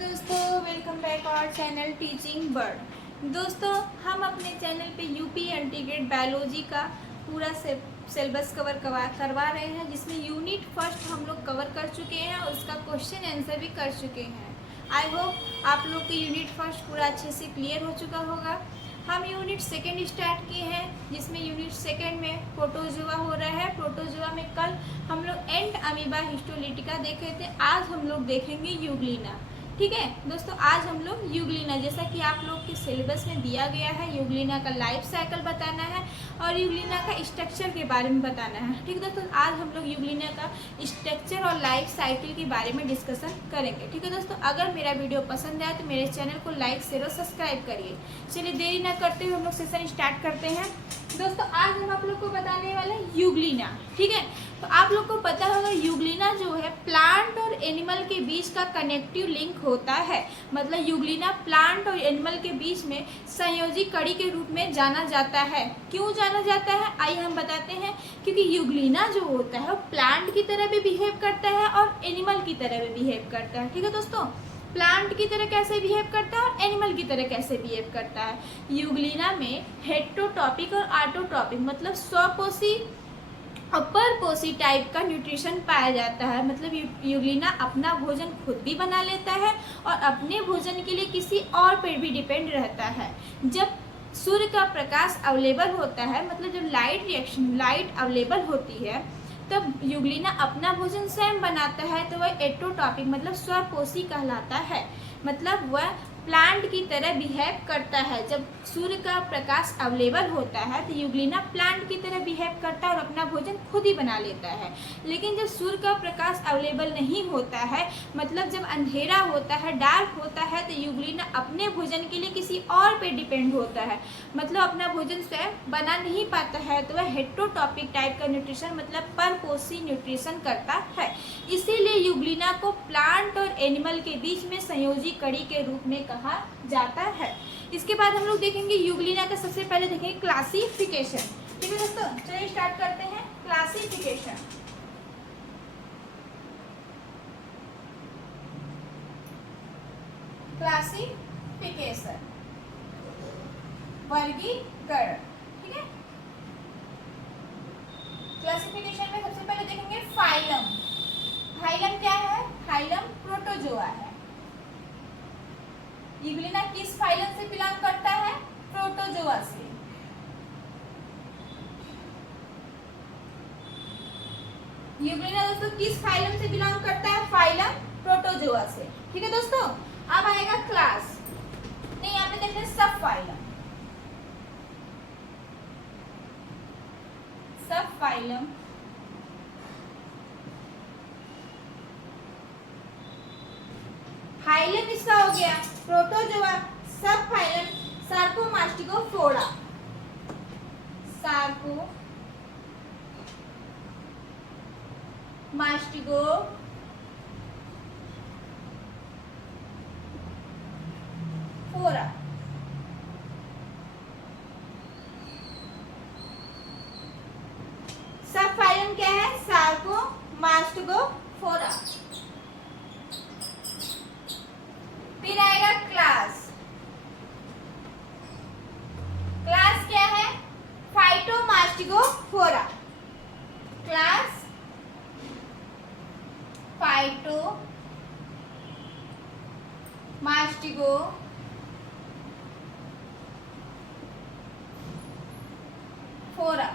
दोस्तों, welcome back our channel teaching word. दोस्तों, हम अपने चैनल पे यूपी इंटीग्रेटेड बायोलॉजी का पूरा सिलेबस करवा रहे हैं, जिसमें यूनिट फर्स्ट हम लोग कवर कर चुके हैं और उसका क्वेश्चन आंसर भी कर चुके हैं। आई होप आप लोग की यूनिट फर्स्ट पूरा अच्छे से क्लियर हो चुका होगा। हम यूनिट सेकेंड स्टार्ट किए हैं, जिसमें यूनिट सेकेंड में प्रोटोजोआ हो रहा है। प्रोटोजोआ में कल हम लोग एंड अमीबा हिस्टोलिटिका देखे थे, आज हम लोग देखेंगे यूग्लिना। ठीक है दोस्तों, आज हम लोग यूग्लिना, जैसा कि आप लोग के सिलेबस में दिया गया है, यूग्लिना का लाइफ साइकिल बताना है और यूग्लिना का स्ट्रक्चर के बारे में बताना है। ठीक है दोस्तों, आज हम लोग यूग्लिना का स्ट्रक्चर और लाइफ साइकिल के बारे में डिस्कशन करेंगे। ठीक है दोस्तों, अगर मेरा वीडियो पसंद आए तो मेरे चैनल को लाइक शेयर और सब्सक्राइब करिए। चलिए देरी ना करते हुए हम लोग सेशन स्टार्ट करते हैं। दोस्तों, आज हम आप लोग को बताने वाले हैं यूग्लिना। ठीक है, तो आप लोग को पता होगा यूग्लिना जो है प्लांट और एनिमल के बीच का कनेक्टिव लिंक होता है। मतलब यूग्लिना प्लांट और एनिमल के बीच में संयोजी कड़ी के रूप में जाना जाता है। क्यों जाना जाता है, आइए हम बताते हैं। क्योंकि यूग्लिना जो होता है वो प्लांट की तरह भी बिहेव करता है और एनिमल की तरह भी बिहेव करता है। ठीक है दोस्तों, प्लांट की तरह कैसे बिहेव करता है और एनिमल की तरह कैसे बिहेव करता है। यूग्लिना में हेटेरोटॉपिक और ऑटोट्रॉपिक मतलब स्वपोषी और परपोषी टाइप का न्यूट्रिशन पाया जाता है। मतलब यूग्लिना अपना भोजन खुद भी बना लेता है और अपने भोजन के लिए किसी और पर भी डिपेंड रहता है। जब सूर्य का प्रकाश अवेलेबल होता है, मतलब जब लाइट अवेलेबल होती है, तब यूग्लिना अपना भोजन स्वयं बनाता है, तो वह एटोटॉपिक मतलब स्वपोषी कहलाता है। मतलब वह प्लांट की तरह बिहेव करता है। जब सूर्य का प्रकाश अवेलेबल होता है तो यूग्लिना प्लांट की तरह बिहेव करता है और अपना भोजन खुद ही बना लेता है। लेकिन जब सूर्य का प्रकाश अवेलेबल नहीं होता है, मतलब जब अंधेरा होता है, डार्क होता है, तो यूग्लिना अपने भोजन के लिए किसी और पे डिपेंड होता है। मतलब अपना भोजन स्वयं बना नहीं पाता है, तो वह हेटेरोटॉपिक टाइप का न्यूट्रिशन मतलब परपोषी न्यूट्रिशन करता है। इसीलिए यूग्लिना को प्लांट और एनिमल के बीच में संयोजी कड़ी के रूप में कहा जाता है। इसके बाद हम लोग देखेंगे यूग्लिना का, सबसे पहले देखेंगे क्लासिफिकेशन। ठीक है दोस्तों, चलिए स्टार्ट करते हैं क्लासिफिकेशन। क्लासिफिकेशन वर्गीकरण। ठीक है, क्लासिफिकेशन में सबसे पहले देखेंगे फाइलम। फाइलम क्या है, फाइलम प्रोटोजोआ है। यूग्लिना किस फाइलम से बिलोंग करता है, प्रोटोजोआ से। यूग्लिना दोस्तों किस फाइलम से बिलोंग करता है, फाइलम प्रोटोजोआ से। ठीक है दोस्तों, अब आएगा क्लास, नहीं यहाँ पे देखते हैं सब फाइलम। सब फाइलम फाइलम इसका हो गया प्रोटोजोआ। Subphylum सार्कोमास्टिकोफोरा। सार्कोमास्टिकोफोरा। सब फाइलम क्या है, सार्कोमास्टिकोफोरा। फिर आएगा क्लास। क्लास क्या है, फाइटोमास्टिकोफोरा। क्लास फाइटोमास्टिकोफोरा।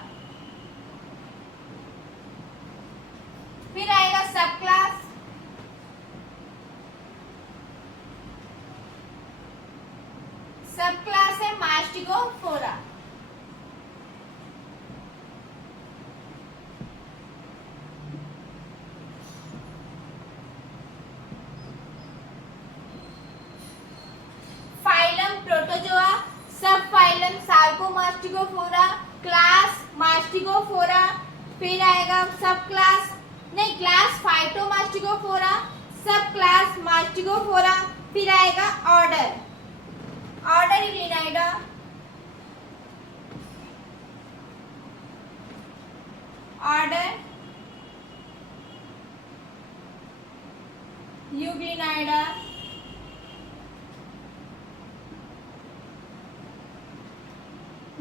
फिर आएगा सब क्लास। सब क्लास है मास्टिकोफोरा। Phylum protozoa, subphylum sarcomastigophora, class mastigophora. फिर आएगा सब क्लास, नहीं class phytomastigophora, subclass mastigophora. फिर आएगा order, order euglenida. Order euglenida.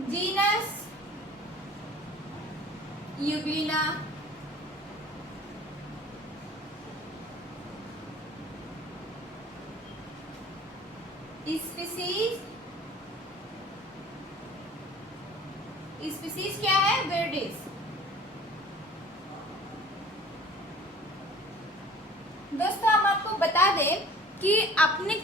Genus euglena, species क्या है? वर्डिस। दोस्तों हम आपको बता दें कि अपने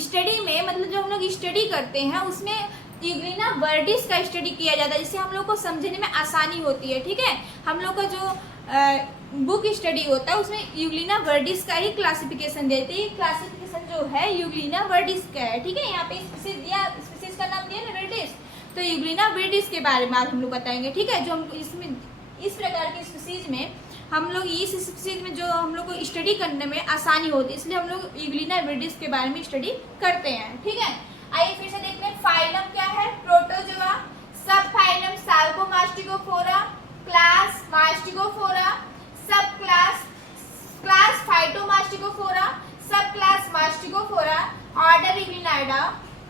स्टडी में मतलब जो हम लोग स्टडी करते हैं उसमें यूग्लिना वर्डिस का स्टडी किया जाता है, जिससे हम लोग को समझने में आसानी होती है। ठीक है, हम लोग का जो बुक स्टडी होता है उसमें यूग्लिना वर्डिस का ही क्लासिफिकेशन देते हैं। क्लासिफिकेशन जो है यूग्लिना वर्डिस का है। ठीक है, यहाँ पे स्पीसीज दिया, स्पीसीज का नाम दिया ना वर्डिस, तो यूग्लिना वर्डिस के बारे में आज हम लोग बताएंगे। ठीक है, जो हम इसमें इस प्रकार के स्पीसीज में हम लोग इस स्पीसीज में जो हम लोग को स्टडी करने में आसानी होती है, इसलिए हम लोग यूग्लिना वर्डिस के बारे में स्टडी करते हैं। ठीक है, आइए फिर से देखते हैं। फाइलम क्या है? Protozoa. Subphylum sarcomastigophora, class मास्टिकोफोरा, सब class phytomastigophora, subclass mastigophora, order euglenida,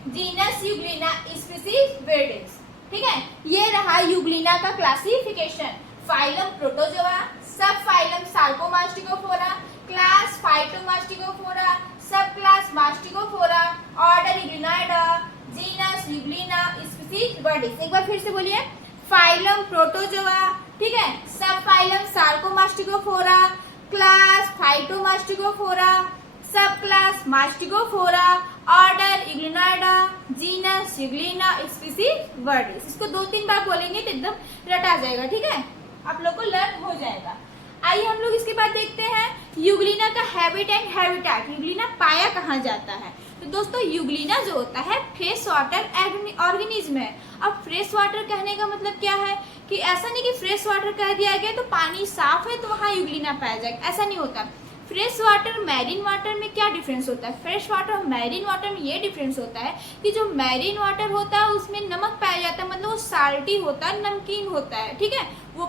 genus euglena, species viridis. ठीक है, ये रहा यूग्लिना का classification. Phylum protozoa, subphylum sarcomastigophora, class phytomastigophora, subclass mastigophora, order euglenida, genus euglena, species viridis. एक बार फिर से बोलिए। फाइलम प्रोटोजोआ, ठीक है, सब phylum sarcomastigophora, class phytomastigophora, subclass mastigophora, order euglenida, genus euglena, species viridis. इसको 2-3 बार बोलेंगे तो एकदम रटा जाएगा। ठीक है, आप लोग को लर्न हो जाएगा। आइए हम लोग इसके बाद देखते हैं यूग्लिना का हैबिट एंड हैबिटेट। यूग्लिना पाया कहाँ जाता है? तो दोस्तों यूग्लिना जो होता है फ्रेश वाटर ऑर्गेनिज्म है। अब फ्रेश वाटर कहने का मतलब क्या है कि ऐसा नहीं कि फ्रेश वाटर कह दिया गया तो पानी साफ है तो वहाँ यूग्लिना पाया जाएगा, ऐसा नहीं होता। फ्रेश वाटर मैरीन वाटर में क्या डिफरेंस होता है? फ्रेश वाटर और मैरीन वाटर में ये डिफरेंस होता है कि जो मैरीन वाटर होता है उसमें नमक पाया जाता है, मतलब वो साल्टी होता है, नमकीन होता है। ठीक है, वो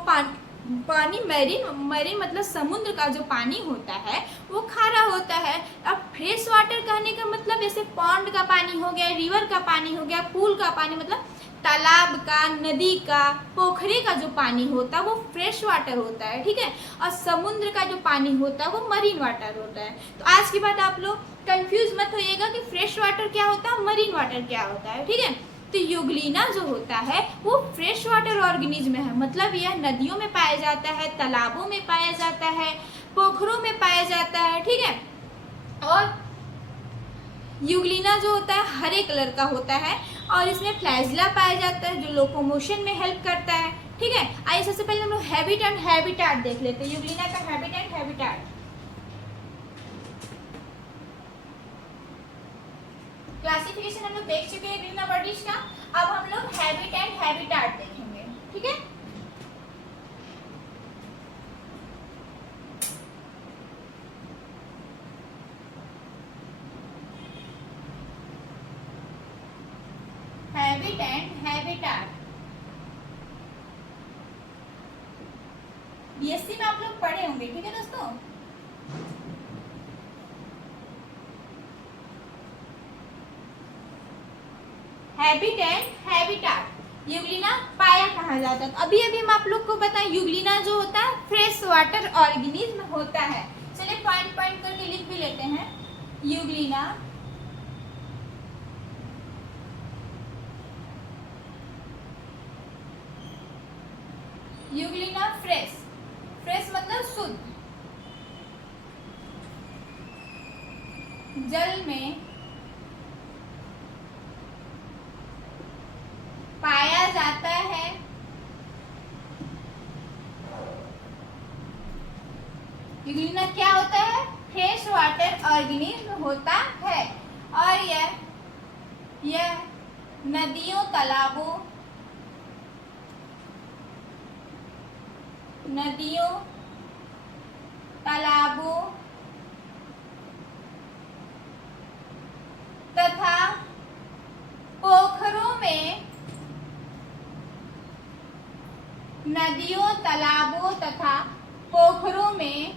पानी मैरीन मतलब समुद्र का जो पानी होता है वो खारा होता है। अब फ्रेश वाटर कहने का मतलब जैसे पॉन्ड का पानी हो गया, रिवर का पानी हो गया, पूल का पानी मतलब तालाब का, नदी का, पोखरे का जो पानी होता है वो फ्रेश वाटर होता है। ठीक है, और समुद्र का जो पानी होता है वो मरीन वाटर होता है। तो आज की बात आप लोग कंफ्यूज मत होइएगा कि फ्रेश वाटर क्या होता है, मरीन वाटर क्या होता है। ठीक है, तो यूग्लिना जो होता है वो फ्रेश वाटर ऑर्गेनिज्म है, मतलब यह नदियों में पाया जाता है, तालाबों में पाया जाता है, पोखरों में पाया जाता है। ठीक है, और यूग्लिना जो होता है हरे कलर का होता है और इसमें फ्लैजिला पाया जाता है जो लोकोमोशन में हेल्प करता है। ठीक है, आइए सबसे पहले हम लोग हैबिट एंड हैबिटेट देख लेते हैं। यूग्लिना का हैबिट एंड हैबिटेट। क्लासिफिकेशन हम लोग देख चुके हैं यूग्लिना वर्डिस का। अब हम लोग हैबिट एंड हैबिटेट देखेंगे। ठीक है, हैबिट एंड हैबिटेट बीएससी में आप लोग पढ़े होंगे। ठीक है दोस्तों, हैबिट एंड हैबिटेट। यूग्लिना पाया कहाँ जाता है? अभी हम आप लोग को बताएं यूग्लिना जो होता है फ्रेश वाटर ऑर्गेनिज्म होता है। चलिए पॉइंट पॉइंट करके लिख भी लेते हैं। यूग्लिना यूग्लिना फ्रेश, फ्रेश मतलब शुद्ध, जल में पाया जाता है। यूग्लिना क्या होता है? फ्रेश वाटर ऑर्गेनिज्म होता है और यह नदियों, तालाबों तथा पोखरों में, नदियों, तालाबों तथा पोखरों में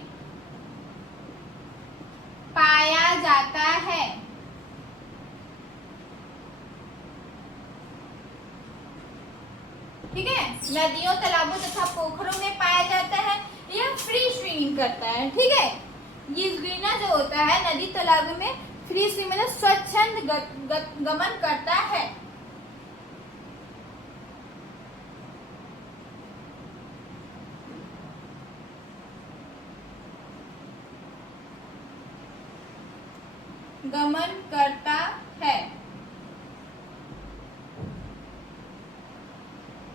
पाया जाता है। नदियों, तालाबों तथा पोखरों में पाया जाता है। यह फ्री स्विमिंग करता है, ठीक है। ये यूग्लिना जो होता है नदी तालाब में फ्री स्विमिंग मतलब स्वच्छंद गमन करता है। गमन करता है,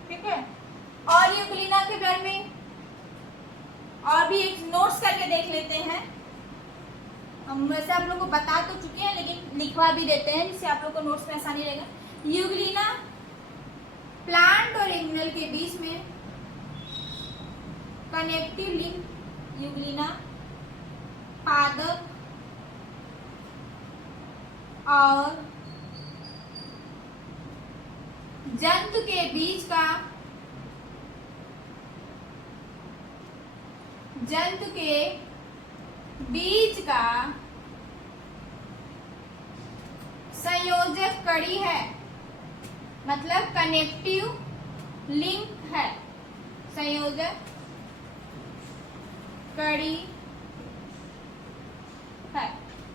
ठीक है। और यूग्लिना के बारे में और भी एक नोट्स करके देख लेते हैं। हम वैसे आप लोग को बता तो चुके हैं लेकिन लिखवा भी देते हैं जिससे आप लोग को नोट्स में आसानी रहेगा। यूग्लिना प्लांट और एनिमल के बीच में कनेक्टिव लिंक, यूग्लिना पादप और जंतु के बीच का संयोजक कड़ी है, मतलब कनेक्टिव लिंक है, संयोजक कड़ी है।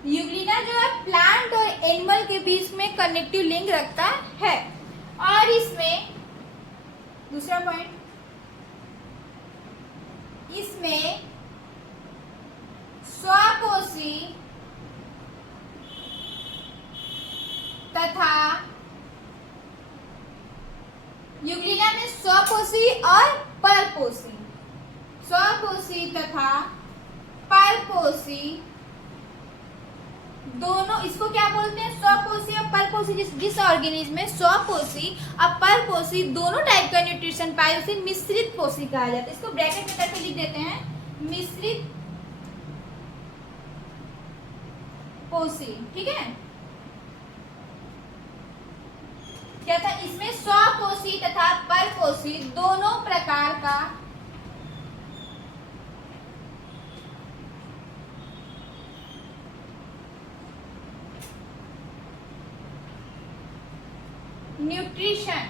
यूग्लिना जो है प्लांट और एनिमल के बीच में कनेक्टिव लिंक रखता है। और इसमें दूसरा पॉइंट, इसमें स्वपोषी तथा यूग्लिना में स्वपोषी और परपोषी, स्वपोषी तथा परपोषी दोनों, इसको क्या बोलते हैं, स्वपोषी और परपोषी। जिस ऑर्गेनिज्म में स्वपोषी और परपोषी दोनों टाइप का न्यूट्रिशन पाए उसे मिश्रित पोषी कहा जाता है। इसको ब्रैकेट में करके लिख देते हैं, मिश्रित पोषी, ठीक है। क्या था इसमें, स्वपोषी तथा परपोषी दोनों प्रकार का न्यूट्रिशन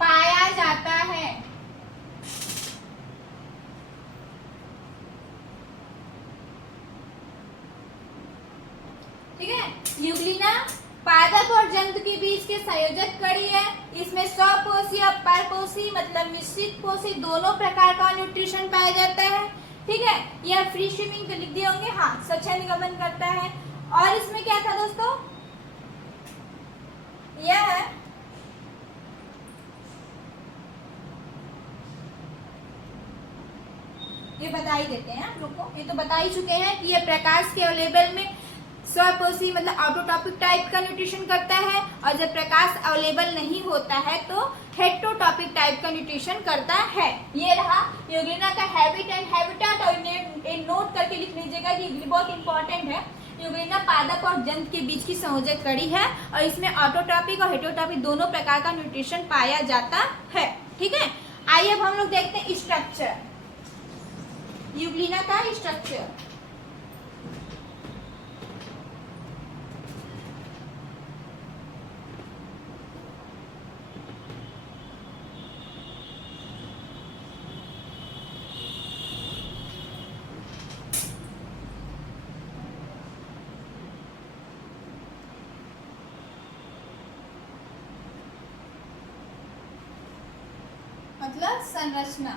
पाया जाता है। ठीक है, यूग्लिना पादप और जंतु के बीच के संयोजक कड़ी है। इसमें स्वपोषी और परपोषी मतलब मिश्रित पोषी दोनों प्रकार का न्यूट्रिशन पाया जाता है, ठीक है। यह फ्री स्विमिंग तो लिख दिए होंगे, हाँ, स्वच्छंद गमन करता है। और इसमें क्या था दोस्तों, यह ये बता ही देते हैं आप लोग को, ये तो बता ही चुके हैं कि ये प्रकाश के अवेलेबल में स्वपोषी मतलब ऑटोटॉपिक टाइप का न्यूट्रिशन करता है, और जब प्रकाश अवेलेबल नहीं होता है तो हेट्रोटॉपिक टाइप का न्यूट्रिशन करता है। ये रहा यूग्लिना का हैबिट एंड हैबिटेट, और नोट करके लिख लीजिएगा कि बहुत इंपॉर्टेंट है। यूग्लिना पादप और जंतु के बीच की संयोजक कड़ी है और इसमें ऑटोटॉपिक और हेट्रोटॉपिक दोनों प्रकार का न्यूट्रिशन पाया जाता है, ठीक है। आइए अब हम लोग देखते हैं स्ट्रक्चर, यूग्लिना का स्ट्रक्चर। मतलब संरचना,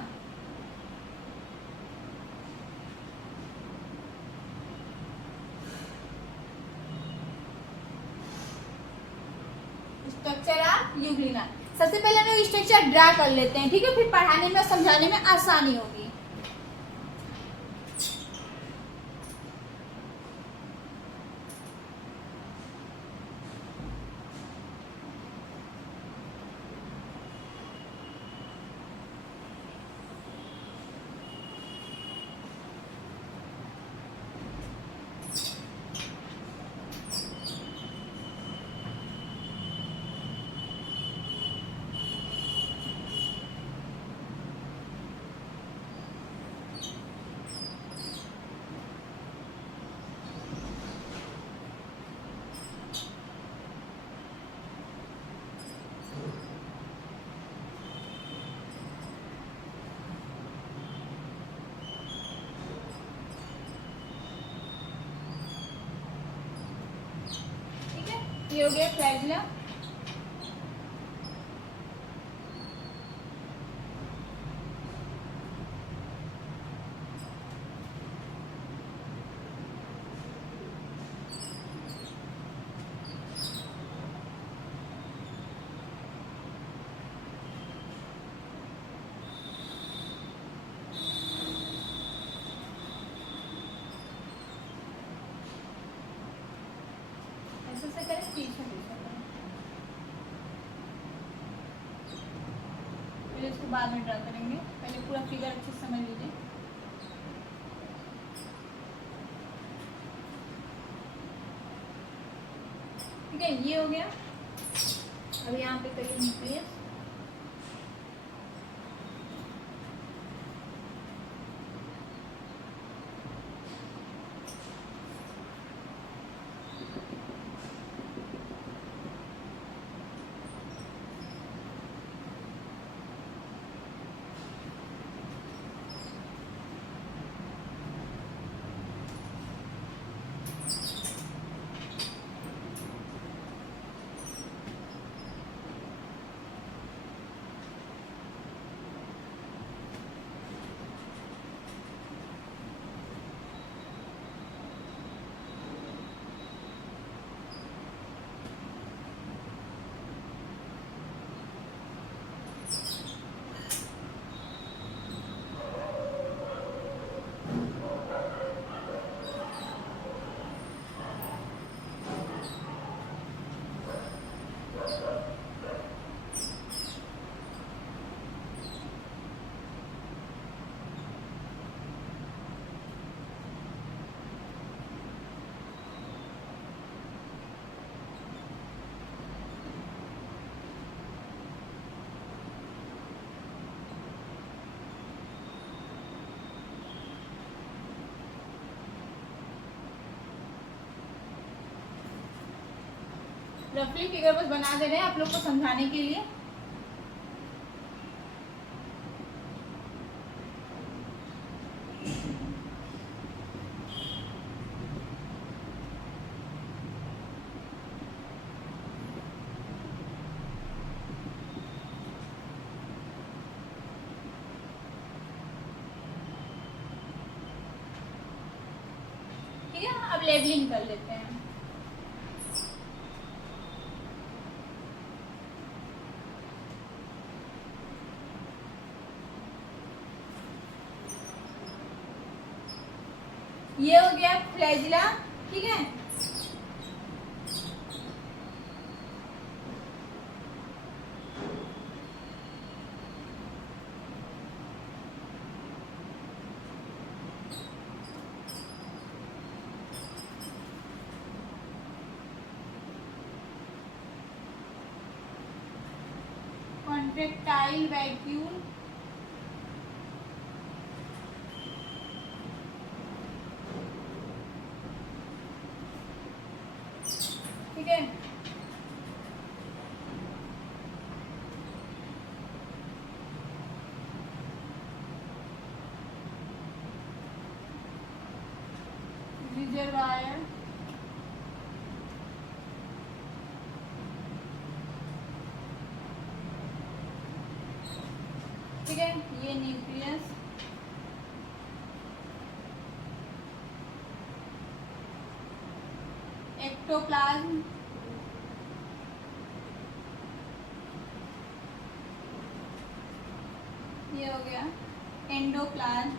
स्ट्रक्चर ऑफ यूग्लिना। सबसे पहले हम लोग स्ट्रक्चर ड्रा कर लेते हैं, ठीक है, फिर पढ़ाने में समझाने में आसानी होगी। ये हो गया फ्लैजिला। ऐसे करें, पीछे पीछे करें, फिर इसको बाद में ड्रा करेंगे। पहले पूरा फिगर अच्छे से समझ लीजिए। ठीक है, ये हो गया। अब यहाँ पे करिए न्यूक्लियस। रफली फिगर बस बना दे रहे हैं आप लोग को समझाने के लिए। ठीक है, अब लेबलिंग कर लेते हैं। ये हो गया फ्लैजिला। ठीक है, कॉन्ट्रेक्टाइल वैक्यूल। ठीक है, रिजर्वायर, ठीक है, ये न्यूक्लियस, एक्टोप्लाज्म, ये हो गया एंडोप्लाज्म,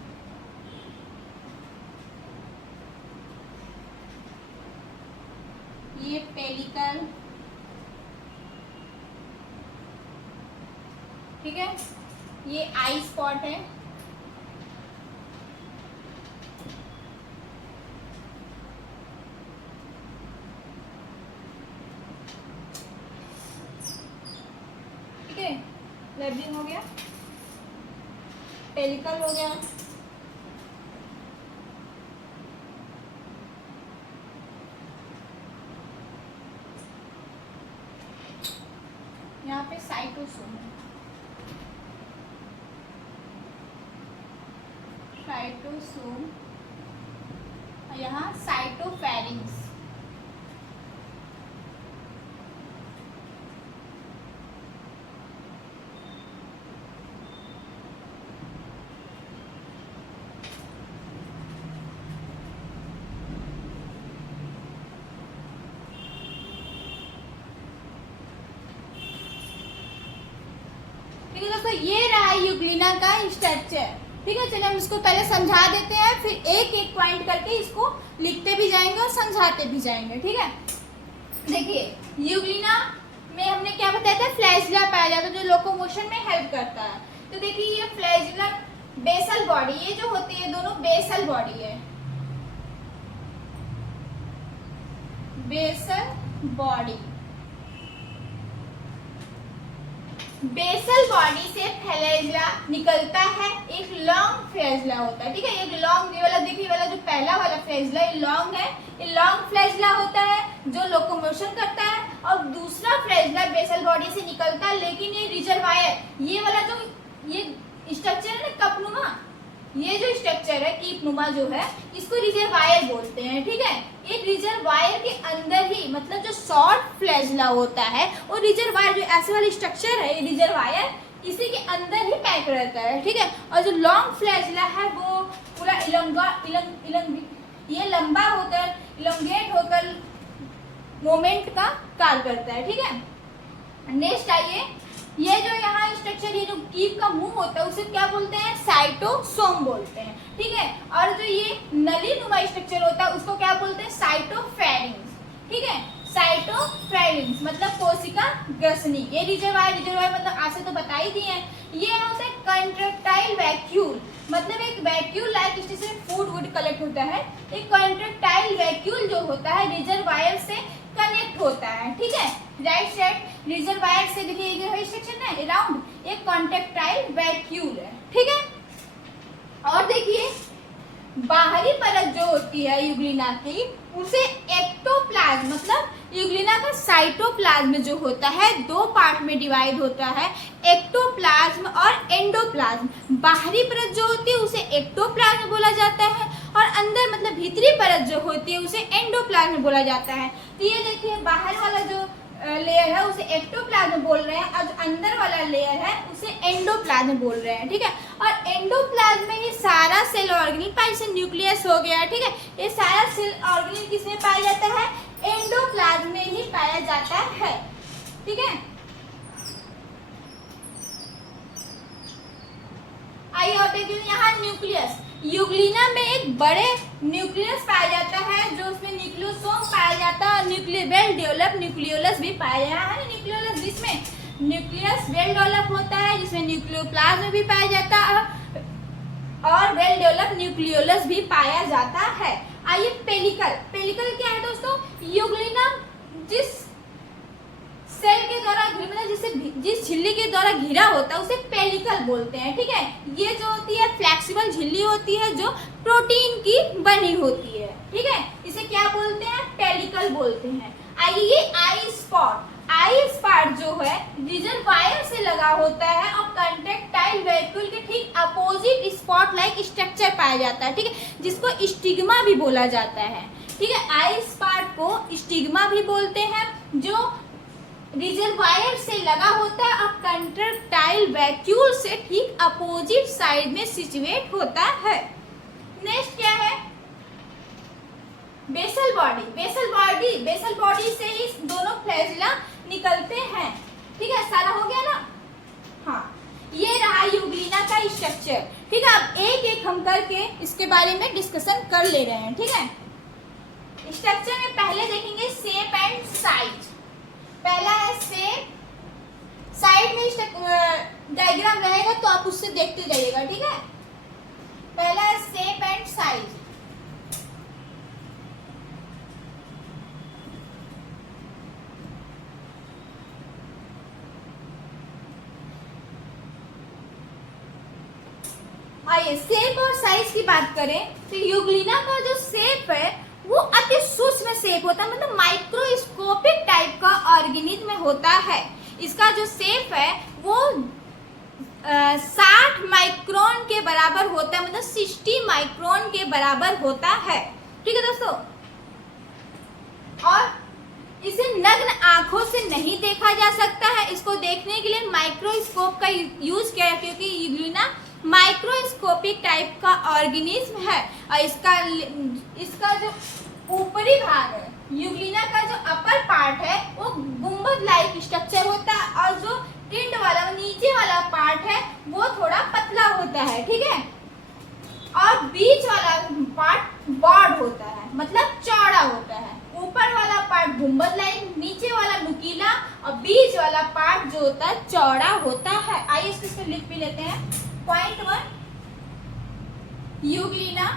ये पेलिकल। ठीक है, ये आई स्पॉट है। ठीक है, लेबलिंग हो गया, पेलिकल हो गया, यहाँ पे साइटोसोम है, साइटोसोम, यहाँ साइटोफेरिंग्स। दोस्तों ये रहा यूग्लिना का स्ट्रक्चर। ठीक है, चलिए हम इसको पहले समझा देते हैं, फिर एक एक पॉइंट करके इसको लिखते भी जाएंगे और समझाते भी जाएंगे। ठीक है, देखिए यूग्लिना में हमने क्या बताया था, फ्लैजिला पाया जाता है जो लोकोमोशन में हेल्प करता है। तो देखिए ये फ्लैजिला बेसल बॉडी, ये जो होती है दोनों बेसल बॉडी है, बेसल बॉडी। बेसल बॉडी से फ्लैजिला निकलता है, एक लॉन्ग फ्लैजिला होता है। ठीक है, एक लॉन्ग, ये वाला देखिए वाला जो पहला वाला फ्लैजिला ये लॉन्ग है, ये लॉन्ग फ्लैजिला होता है जो लोकोमोशन करता है, और दूसरा फ्लैजिला बेसल बॉडी से निकलता है, लेकिन ये रिजर्वायर, ये वाला जो ये स्ट्रक्चर है ना कपनुमा, ये जो स्ट्रक्चर है कीपनुमा जो है, इसको रिजर्वायर बोलते हैं। ठीक है, एक रिजर्वायर के अंदर ही, मतलब जो शॉर्ट फ्लैजिला होता है और रिजर्वायर जो ऐसे वाली स्ट्रक्चर है, ये रिजर्वायर इसी के अंदर ही पैक रहता है। ठीक है, और जो लॉन्ग फ्लैजिला है वो पूरा ये लंबा होकर इलोंगेट होकर मोमेंट का कार्य करता है। ठीक है, नेक्स्ट आइए, ये जो यहाँ स्ट्रक्चर, ये जो कीप का मुंह होता है उसे क्या बोलते हैं, साइटोसोम बोलते हैं। ठीक है, और जो ये नली नुमा स्ट्रक्चर होता है उसको क्या बोलते हैं, साइटोफेरिंग्स। ठीक है, साइटोफेरिंग्स मतलब कोशिका ग्रसनी। ये रिजर्वायर मतलब आज से तो बता ही दिए हैं। ये होता है कंट्रेक्टाइल वैक्यूल, मतलब एक vacuole like station food would collect होता है। एक कंट्रेक्टाइल वैक्यूल जो होता है रिजर्वायर से कनेक्ट होता है। ठीक है, राइट साइड रिजर्वायर से देखिए ये सेक्शन है अराउंड एक कॉन्ट्रैक्टाइल वैक्यूल है। ठीक है, और देखिए बाहरी परत जो होती है यूग्लिना की उसे एक्टोप्लाज्म, मतलब यूग्लिना का साइटोप्लाज्म जो होता है दो पार्ट में डिवाइड होता है, एक्टोप्लाज्म और एंडोप्लाज्म। बाहरी परत जो होती है उसे एक्टोप्लाज्म बोला जाता है, और अंदर मतलब भीतरी परत जो होती है उसे एंडोप्लाज्म बोला जाता है। तो ये देखिए बाहर वाला जो लेयर है उसे एक्टोप्लाज्म बोल रहे हैं, और जो अंदर वाला लेयर है उसे एंडोप्लाज्म बोल रहे हैं। ठीक है, और एंडोप्लाज्म में ये सारा सेल ऑर्गेनिल पाया, जैसे न्यूक्लियस हो गया। ठीक है, ये सारा सेल ऑर्गेनिल किसमें पाया जाता है, एंडोप्लाज्म में ही पाया जाता है। ठीक है, आइए और देखिए यहाँ न्यूक्लियस, यूग्लिना में एक बड़े न्यूक्लियस पाया जाता है जो उसमें न्यूक्लियोसोम पाया जाता है, और वेल डेवलप न्यूक्लियोलस भी पाया जाता है। न्यूक्लियोलस जिसमें न्यूक्लियस वेल डेवलप होता है, जिसमें न्यूक्लियोप्लाज्म भी पाया जाता है, और वेल डेवलप न्यूक्लियोलस भी पाया जाता है। आइए पेलिकल, पेलिकल क्या है दोस्तों, यूग्लिना जिस सेल के द्वारा मतलब जिस झिल्ली के द्वारा घिरा होता है उसे पेलिकल बोलते हैं। ठीक है, ये जो होती है फ्लेक्सिबल झिल्ली होती है जो प्रोटीन की बनी होती है। ठीक है, इसे क्या बोलते हैं, पेलिकल बोलते हैं। आइए ये आई स्पॉट, आई स्पॉट जो है रिजर्वायर से लगा होता है और कंट्रैक्टाइल वैक्यूल के ठीक अपोजिट स्पॉट लाइक स्ट्रक्चर पाया जाता है। ठीक है, जिसको स्टिग्मा भी बोला जाता है। ठीक है, आई स्पॉट को स्टिग्मा भी बोलते हैं, जो रिजर्वायर से लगा होता है और कंट्रैक्टाइल वैक्यूल से ठीक अपोजिट साइड में सिचुएट होता है। नेक्स्ट क्या है, बेसल बॉडी। बेसल बॉडी से ही दोनों फ्लैजिला निकलते हैं। ठीक है, सारा हो गया ना। हाँ, ये रहा यूग्लिना का स्ट्रक्चर। ठीक है, अब एक एक हम करके इसके बारे में डिस्कशन कर ले रहे हैं। ठीक है, स्ट्रक्चर में पहले देखेंगे शेप एंड साइज। पहला है शेप, साइड में डायग्राम रहेगा तो आप उससे देखते जाइएगा। ठीक है, पहला है शेप एंड साइज। आइए शेप और साइज की बात करें तो यूग्लिना का जो शेप है वो अति सूक्ष्म शेप होता है, मतलब माइक्रोस्कोपिक टाइप का ऑर्गेनिज्म होता है। इसका जो शेप है वो 60 माइक्रोन के बराबर होता है, मतलब 60 माइक्रोन के बराबर होता है। ठीक है दोस्तों, और इसे नग्न आंखों से नहीं देखा जा सकता है। इसको देखने के लिए माइक्रोस्कोप का यूज किया है, क्योंकि यूग्लिना माइक्रोस्कोपिक टाइप का ऑर्गेनिज्म है। और इसका जो ऊपरी भाग है यूग्लिना का जो अपर पार्ट है वो गुंबद लाइक स्ट्रक्चर होता है, और जो इंड वाला नीचे वाला पार्ट है वो थोड़ा पतला होता है, ठीक है, और बीच वाला पार्ट ब्रॉड होता है, मतलब चौड़ा होता है। ऊपर वाला पार्ट गुंबद लाइक, नीचे वाला नुकीला, और बीच वाला पार्ट जो होता है चौड़ा होता है। आइए इसको लिख भी लेते हैं। पॉइंट 1, यूग्लिना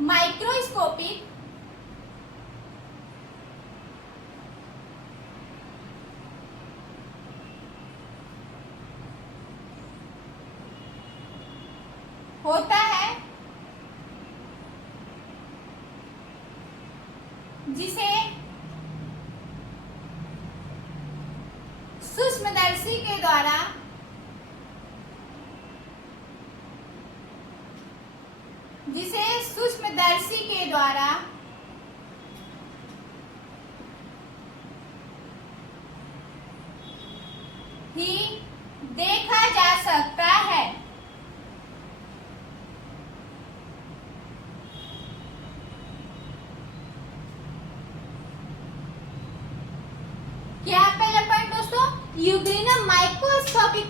माइक्रोस्कोपिक होता है जिसे सूक्ष्मदर्शी के द्वारा ही देखा जा सकता है। क्या पहला पॉइंट दोस्तों, यूग्लिना माइक्रोस्कोपिक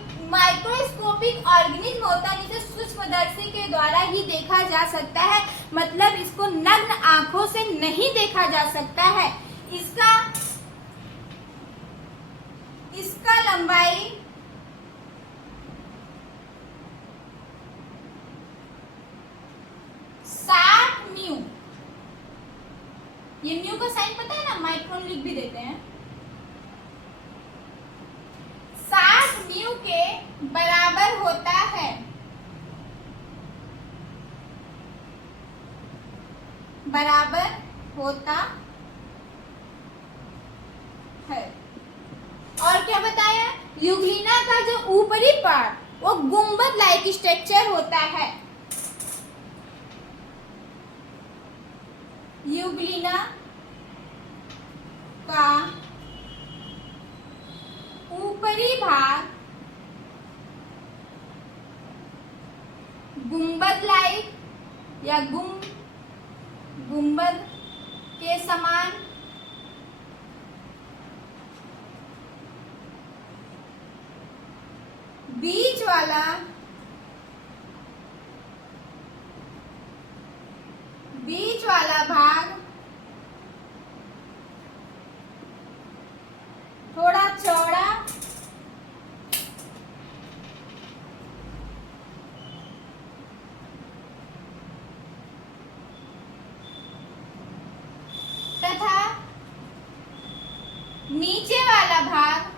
ऑर्गेनिज्म होता है जिसे सूक्ष्मदर्शी के द्वारा ही देखा जा सकता है, मतलब इसको नग्न आंखों से नहीं देखा जा सकता है। इसका लंबाई 60 म्यू, ये म्यू का साइन पता है ना, माइक्रोन लिख भी देते हैं, 60 म्यू के बराबर होता है। बराबर होता है। और क्या बताया, यूग्लिना का जो ऊपरी पार्ट वो गुंबद लाइक स्ट्रक्चर होता है। यूग्लिना का ऊपरी भाग गुंबद लाइक या गुंबद के समान बीच वाला भाग थोड़ा चौड़ा तथा नीचे वाला भाग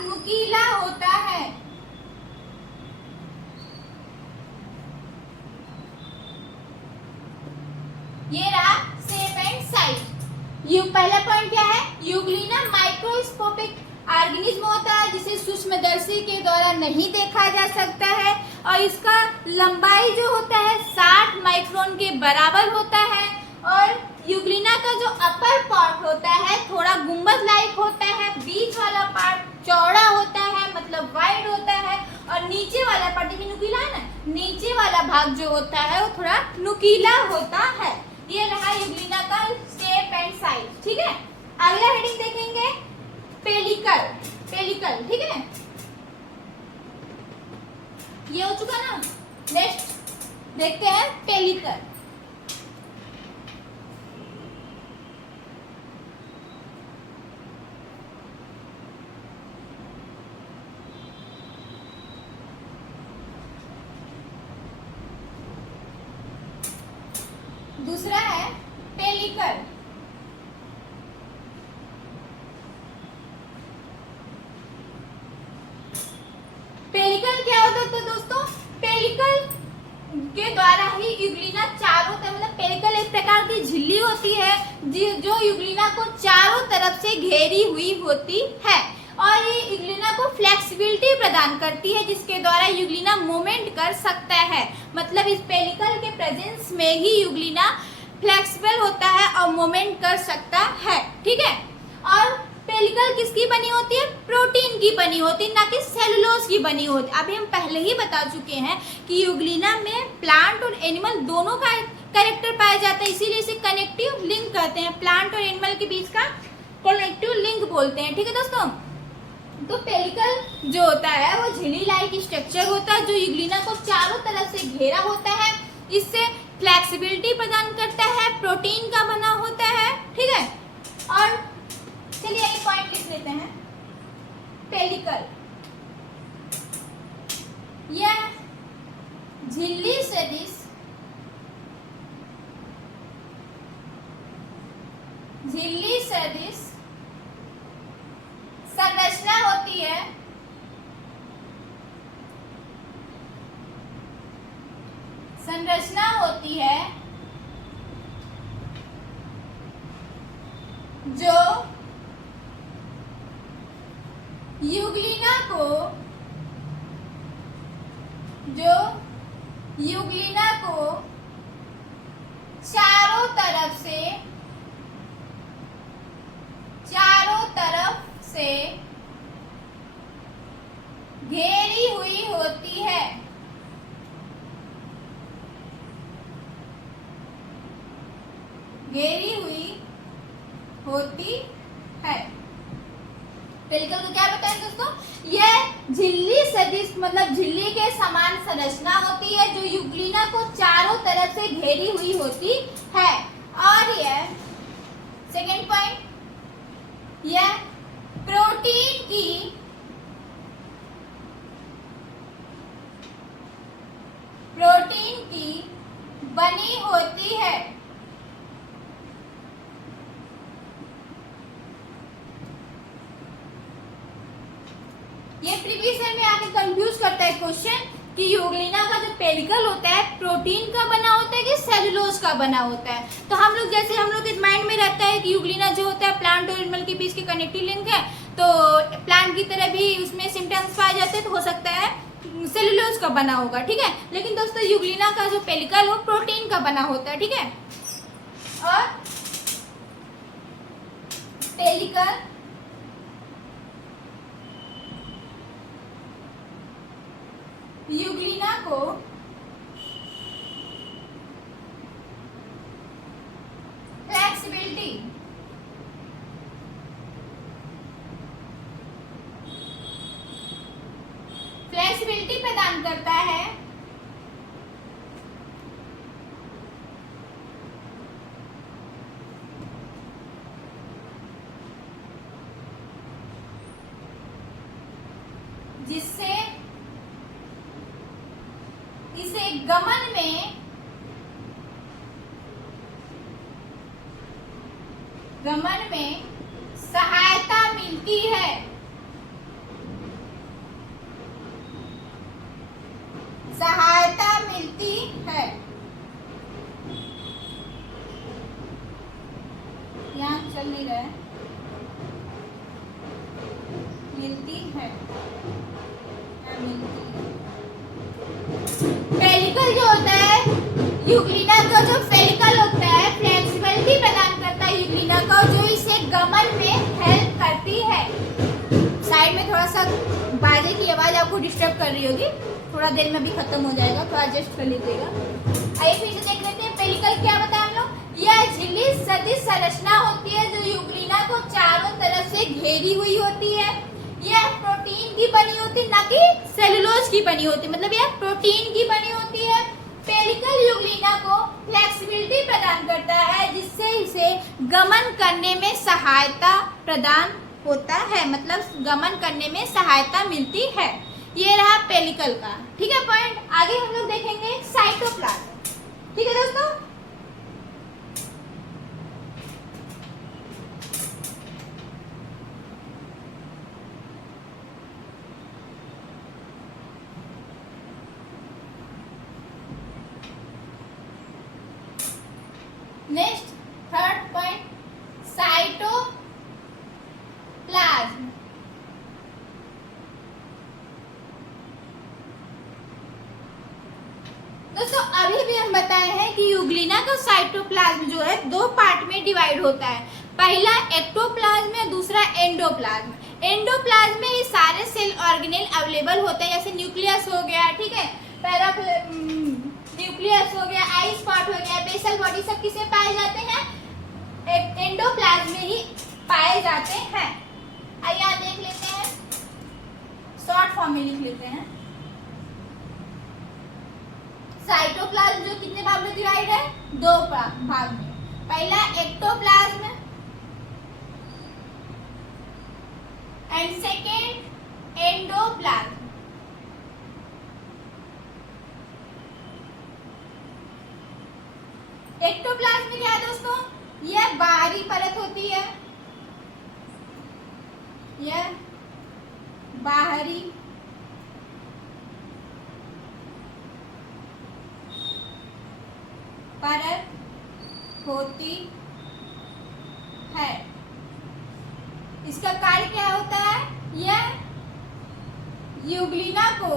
नुकीला होता है। ये रहा शेप एंड साइज। ये पहला पॉइंट क्या है, यूग्लिना माइक्रोस्कोपिक ऑर्गेनिज्म होता है जिसे सूक्ष्मदर्शी के द्वारा नहीं देखा जा सकता है, और इसका लंबाई जो होता है 60 माइक्रोन के बराबर होता है, और यूग्लिना का जो अपर पार्ट होता है थोड़ा गुंबद लाइक होता है, बीच वाला पार्ट चौड़ा होता है मतलब वाइड होता है, और नीचे वाला पार्ट देखिए नुकीला है ना, नीचे वाला भाग जो होता है वो थोड़ा नुकीला होता है। ये रहा यूग्लिना का शेप एंड साइज, ठीक है। अगला हेडिंग देखेंगे पेलिकल, ठीक है, ये हो चुका ना। नेक्स्ट देखते हैं पेलिकल। दूसरा है पेलिकल। पेलिकल क्या होता है दोस्तों, पेलिकल के द्वारा ही यूग्लिना चारों तरफ, मतलब पेलिकल एक प्रकार की झिल्ली होती है जो यूग्लिना को चारों तरफ से घेरी हुई होती है, और ये यूग्लिना को फ्लेक्सिबिलिटी प्रदान करती है जिसके द्वारा यूग्लिना मूवमेंट कर सकता है। मतलब इस पेलिकल के प्रेजेंस में ही यूग्लिना फ्लेक्सिबल होता है और मूवमेंट कर सकता है, ठीक है। और पेलिकल किसकी बनी होती है? प्रोटीन की बनी होती है, ना कि सेलुलोज की बनी होती है। अभी हम पहले ही बता चुके हैं कि यूग्लिना में प्लांट और एनिमल दोनों का कैरेक्टर पाया जाता है, इसीलिए इसे कनेक्टिव लिंक कहते हैं। प्लांट और एनिमल के बीच का कनेक्टिव लिंक बोलते हैं। ठीक है दोस्तों, तो पेलिकल जो होता है वो झिल्ली लाइक स्ट्रक्चर होता है जो यूग्लिना को चारों तरफ से घेरा होता है। इससे फ्लेक्सिबिलिटी प्रदान करता है, प्रोटीन का बना होता है। ठीक है, और चलिए एक पॉइंट लिख लेते हैं। पेलिकल यह झिल्ली सदिश संरचना होती है जो यूग्लिना को चारों तरफ से घेरी हुई होती है। पेलिकल को क्या बताएं दोस्तों? यह झिल्ली सदिश मतलब झिल्ली के समान संरचना होती है जो यूग्लिना को चारों तरफ से घेरी हुई होती है। और यह सेकेंड पॉइंट, यह प्रोटीन की बनी होती है। ये प्रीवियस ईयर में आके कंफ्यूज करता है क्वेश्चन कि यूग्लिना का जो पेलिकल होता है प्रोटीन का बना होता है कि सेलुलोज का बना होता है। तो हम लोग जैसे हम लोग के माइंड में रहता है कि यूग्लिना जो होता है प्लांट और एनिमल के बीच के कनेक्टिव लिंक है, तो प्लांट की तरह भी उसमें सिम्टम्स पाए जाते हैं, तो हो सकता है सेलुलोज का बना होगा। ठीक है, लेकिन दोस्तों यूग्लिना का जो पेलिकल हो प्रोटीन का बना होता है। ठीक है, और पेलिकल यूग्लिना को फ्लेक्सिबिलिटी प्रदान करता है जिससे इसे गमन में सहायता मिलती है। यहाँ चल नहीं रहा है, मिलती है। पेलिकल जो होता है यूग्लिना का जो पेलिकल होता है फ्लेक्सिबिलिटी प्रदान करता है यूग्लिना का, जो इसे गमन में हेल्प करती है। साइड में थोड़ा सा बाजे की आवाज आपको डिस्टर्ब कर रही होगी, थोड़ा देर में भी खत्म हो जाएगा, तो एडजस्ट कर लीजिएगा। आइए फिर से देख लेते हैं पेलिकल क्या बताया हम लोग। यह झिल्ली सदिश संरचना होती है जो यूग्लिना को चारों तरफ से घेरी हुई होती है। यह प्रोटीन की बनी होती है, ना कि सेलुलोज की बनी होती है, मतलब यह प्रोटीन की बनी होती है। पेलिकल यूग्लिना को फ्लेक्सिबिलिटी प्रदान करता है जिससे इसे गमन करने में सहायता प्रदान होता है, मतलब गमन करने में सहायता मिलती है। ये रहा पेलिकल का। ठीक है पॉइंट। आगे हम लोग देखेंगे साइटोप्लाज्म। ठीक है दोस्तों, नेक्स्ट थर्ड पॉइंट साइटोप्लाज्म। दोस्तों अभी भी हम बताए हैं कि यूग्लिना का साइटोप्लाज्म जो है दो पार्ट में डिवाइड होता है। पहला एक्टोप्लाज्म, दूसरा एंडोप्लाज्म। एंडोप्लाज्म में ये सारे सेल ऑर्गेनेल अवेलेबल होते हैं, जैसे न्यूक्लियस हो गया, ठीक है, न्यूक्लियस हो गया, आई स्पॉट हो गया, बेसल बॉडी, सब किसे पाए जाते हैं? एंडोप्लाज्म में ही पाए जाते हैं। आइए यहाँ देख लेते हैं, शॉर्ट फॉर्म में लिख लेते हैं। साइटोप्लाज्म जो कितने भाग में डिवाइड है? 2 भाग में। पहला ectoplasm and second endoplasm. Ectoplasm में क्या है दोस्तों? यह बाहरी परत होती है, यह बाहरी परत होती है। इसका कार्य क्या होता है? यह यूग्लिना को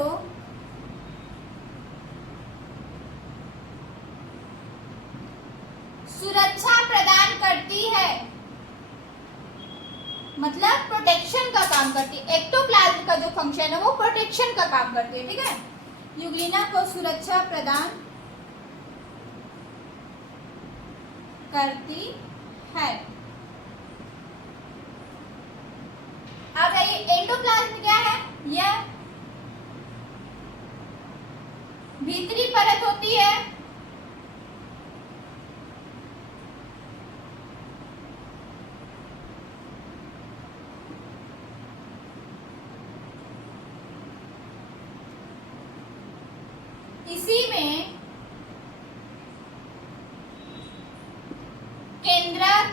सुरक्षा प्रदान करती है, मतलब प्रोटेक्शन का काम करती है। एक्टोप्लाज्म का जो फंक्शन है वो प्रोटेक्शन का काम करती है, ठीक है। यूग्लिना को सुरक्षा प्रदान करती है। अब एंडोप्लाज्म क्या है? यह भीतरी परत होती है, इसी में केंद्रक,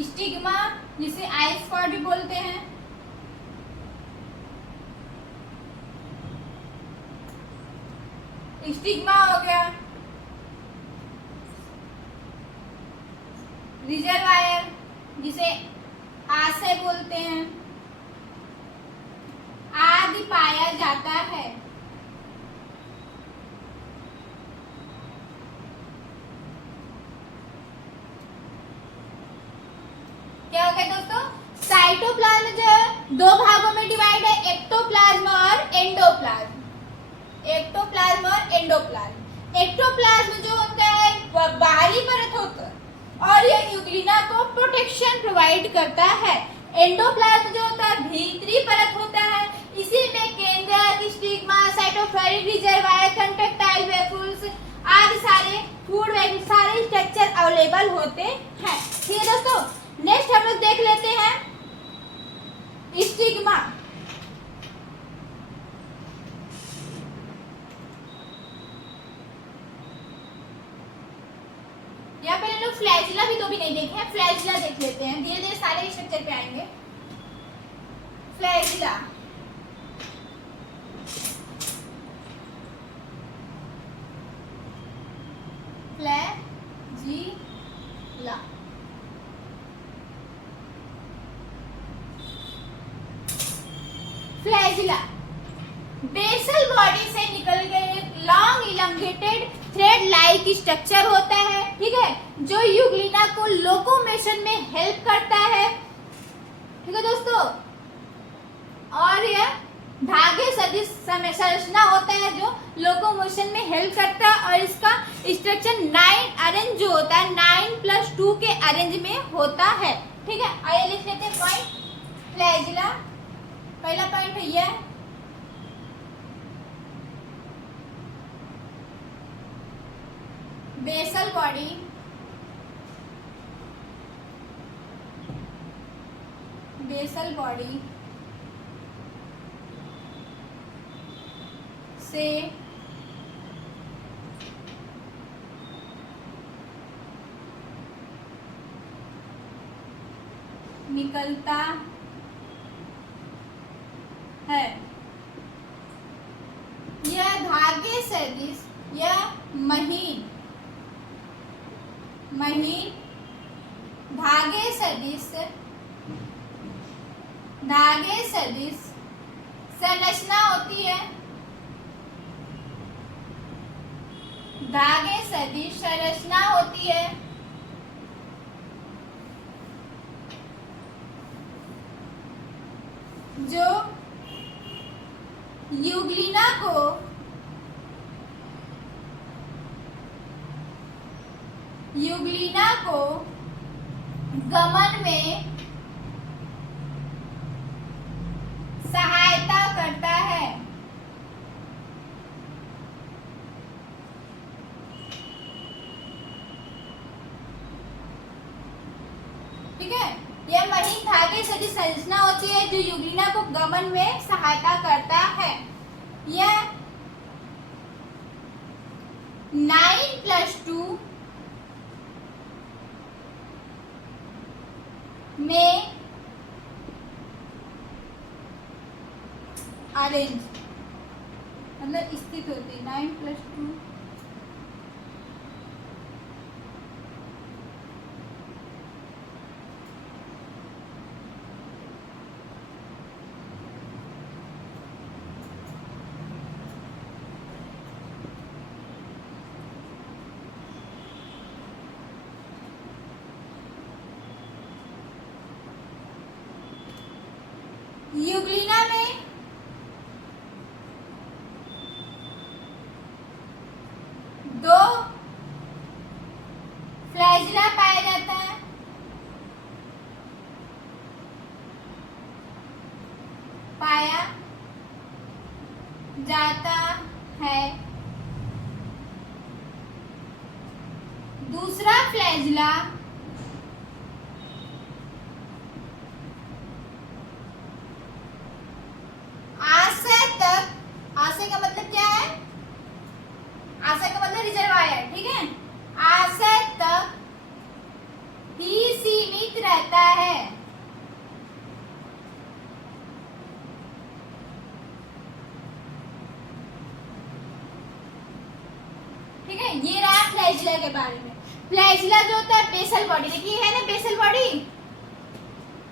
स्टिग्मा, जिसे आई स्पॉट भी बोलते हैं, स्टिग्मा हो गया, रिजर्वायर जिसे आशय बोलते हैं, आदि पाया जाता है। क्या हो गया दोस्तों? साइटोप्लाज्म जो है 2 भागों में डिवाइड है, एक्टोप्लाज्म और एंडोप्लाज्म। एक्टोप्लाज्म और एंडोप्लाज्म। एक्टोप्लाज्म जो होता है वह बाहरी परत होता है और यह यूग्लिना को प्रोटेक्शन प्रोवाइड करता है। एंडोप्लाज्म जो होता है भीतरी परत होता है, इसी में केंद्रक, स्टिग्मा, साइटोफ्लोरिक रिजर्वायर, कंट्रैक्टाइल वेफुल्स आदि सारे फूड वेफुल सारे स्ट्रक्चर अवेलेबल होते हैं। ठीक है दोस्तों, नेक्स्ट हम लोग देख लेते हैं स्टिग्मा। यहाँ पे हम लोग फ्लैजिला भी तो भी नहीं देखे हैं, फ्लैजिला देख लेते हैं, धीरे धीरे सारे स्ट्रक्चर पे आएंगे। Flagella, flagella flagella basal body से निकल गए long elongated thread like structure होता है, ठीक है, जो यूग्लिना को लोकोमोशन में हेल्प करता है। ठीक है दोस्तों, और यह धागे सदृश संरचना होता है जो लोकोमोशन में हेल्प करता है, और इसका स्ट्रक्चर 9 अरेंज जो होता है 9+2 के अरेंज में होता है। ठीक है, आइए लिख लेते हैं पॉइंट फ्लैजिला। पहला पॉइंट है यह बेसल बॉडी से निकलता है। यह धागे सदृश या महीन धागे सदृश संरचना होती है, धागे सदिश संरचना होती है। जो युग्लिना को गमन में सहायता करता है। ठीक है, यह महीन धागे सदिश संरचना होती है जो युग्लिना को गमन में सहायता करता है। यह 9+2 में अरेंज मतलब स्थित होती है। 9+2 युग्लिना में दो फ्लैजिला पाया जाता है। दूसरा फ्लैजिला आशय तक, आशय का मतलब क्या है? आशय का मतलब रिजर्वायर, ठीक है, आशय तक ही सीमित रहता है। ठीक है, ये रहा फ्लैजिला के बारे में। फ्लैजिला जो होता है बेसल बॉडी, देखिए है ना basal body,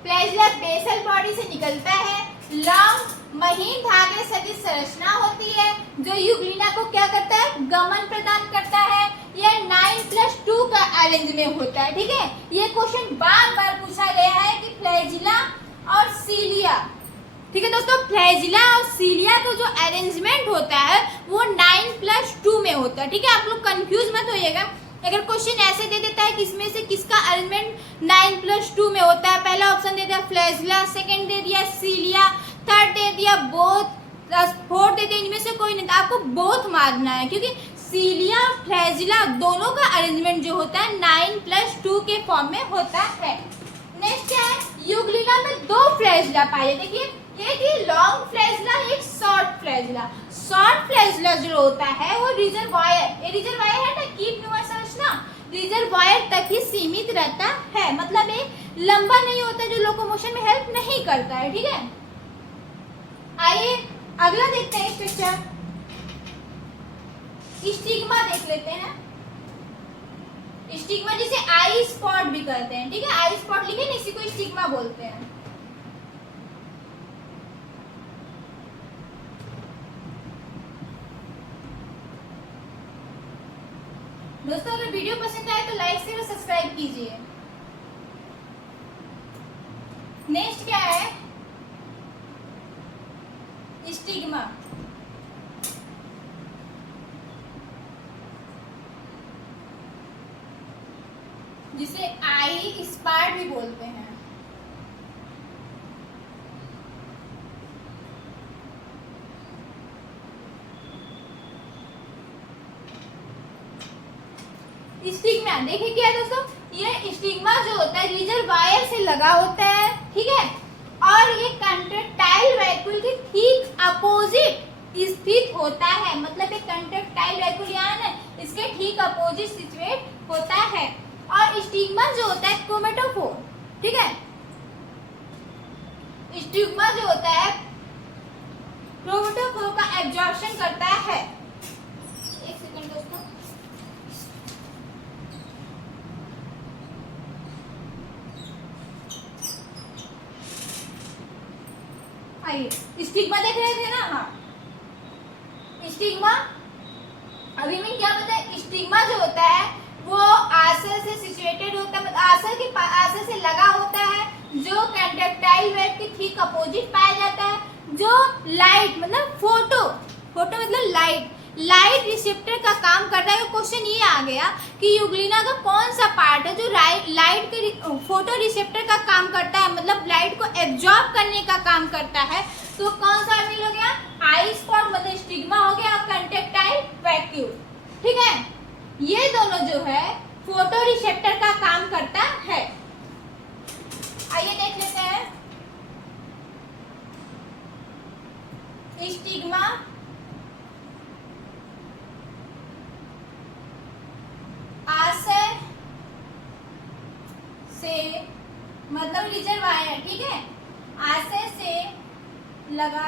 flagella basal body से निकलता है। लॉन्ग महीन धागे सदिश संरचना होती है जो युग्लिना को क्या करता है? गमन प्रदान करता है। यह 9+2 का अरेंज में होता है। ठीक है, ये क्वेश्चन बार बार पूछा गया है कि फ्लैजिला और सीलिया, ठीक है दोस्तों, फ्लैजिला और सीलिया का जो अरेंजमेंट होता है वो 9+2 में होता है। ठीक है, आप लोग कंफ्यूज मत होइएगा। अगर क्वेश्चन ऐसे दे देता है कि इसमें से किसका अरेंजमेंट 9+2 में होता है, पहला ऑप्शन दे दिया फ्लैजिला, सेकंड दे दिया सीलिया, थर्ड दे दिया बोथ, फोर्थ दे दिया इनमें से कोई नहीं, आपको बोथ मारना है क्योंकि सीलिया और फ्लैजिला दोनों का अरेंजमेंट जो होता है 9+2 के फॉर्म में होता है। नेक्स्ट क्या है? युग्लिना में दो फ्लैजिला पाए, देखिए एक ही लॉन्ग फ्लैजिला, एक शॉर्ट फ्लैजिला। शॉर्ट फ्लैजिला जो होता है वो रिजर्वायर, ये रिजर्वायर है ना, कीप न्यूमर संरचना, रिजर्वायर तक ही सीमित रहता है, मतलब ये लंबा नहीं होता जो लोकोमोशन में हेल्प नहीं करता है। ठीक है, आइए अगला देखते हैं स्ट्रक्चर, स्टिग्मा देख लेते हैं। स्टिग्मा जिसे आई स्पॉट भी कहते हैं। ठीक है, आई स्पॉट लिखे ना, इसी को स्टिग्मा बोलते हैं। दोस्तों अगर वीडियो पसंद आए तो लाइक शेयर और सब्सक्राइब कीजिए। नेक्स्ट क्या है? स्टिग्मा, जिसे आई स्पार्ट भी बोलते हैं। स्टिग्मा देखिए क्या है दोस्तों, ये स्टिग्मा जो होता है रिजर्वायर से लगा होता है। ठीक है, और ये कंट्रैक्टाइल वैक्यूल के ठीक अपोजिट स्थित होता है, मतलब एक कंट्रैक्टाइल वैक्यूल यहाँ ना इसके ठीक अपोजिट सिचुएट होता है। और स्टिग्मा जो होता है क्रोमेटोफोर, ठीक है, स्टिग्मा जो होता है क्रोमेटोफोर का एब्जॉर्प्शन करता है। एक सेकंड दोस्तों, आइए स्टिग्मा देख रहे थे ना, हाँ स्टिग्मा अभी मैं क्या पता है, स्टिग्मा जो होता है वो आशय से सिचुएटेड होता है, मतलब आशय से लगा होता है, जो कंडक्टाइल वेव के ठीक अपोजिट पाया जाता है, जो लाइट मतलब फोटो मतलब लाइट रिसेप्टर का काम करता है। क्वेश्चन ये आ गया कि यूग्लिना का कौन सा पार्ट है जो लाइट के फोटो रिसेप्टर का काम करता है, मतलब लाइट को एब्जॉर्ब करने का काम करता है। तो कौन सा मिल हो गया, आई स्पॉट मतलब स्टिग्मा हो गया, और कंडक्टाइल वैक्यूल। ठीक है, ये दोनों जो है फोटो रिसेप्टर का काम करता है। आइए देख लेते हैं। स्टिग्मा आशय से मतलब रिजर्वायर, ठीक है, आशय से लगा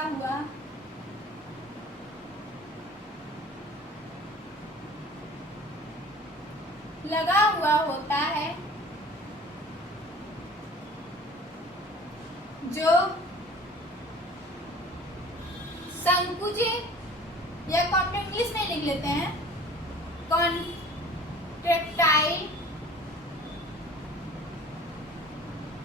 हुआ होता है, जो संकुचित या कॉन्ट्रैक्टाइल, इंग्लिश में लिख लेते हैं, कॉन्ट्रैक्टाइल।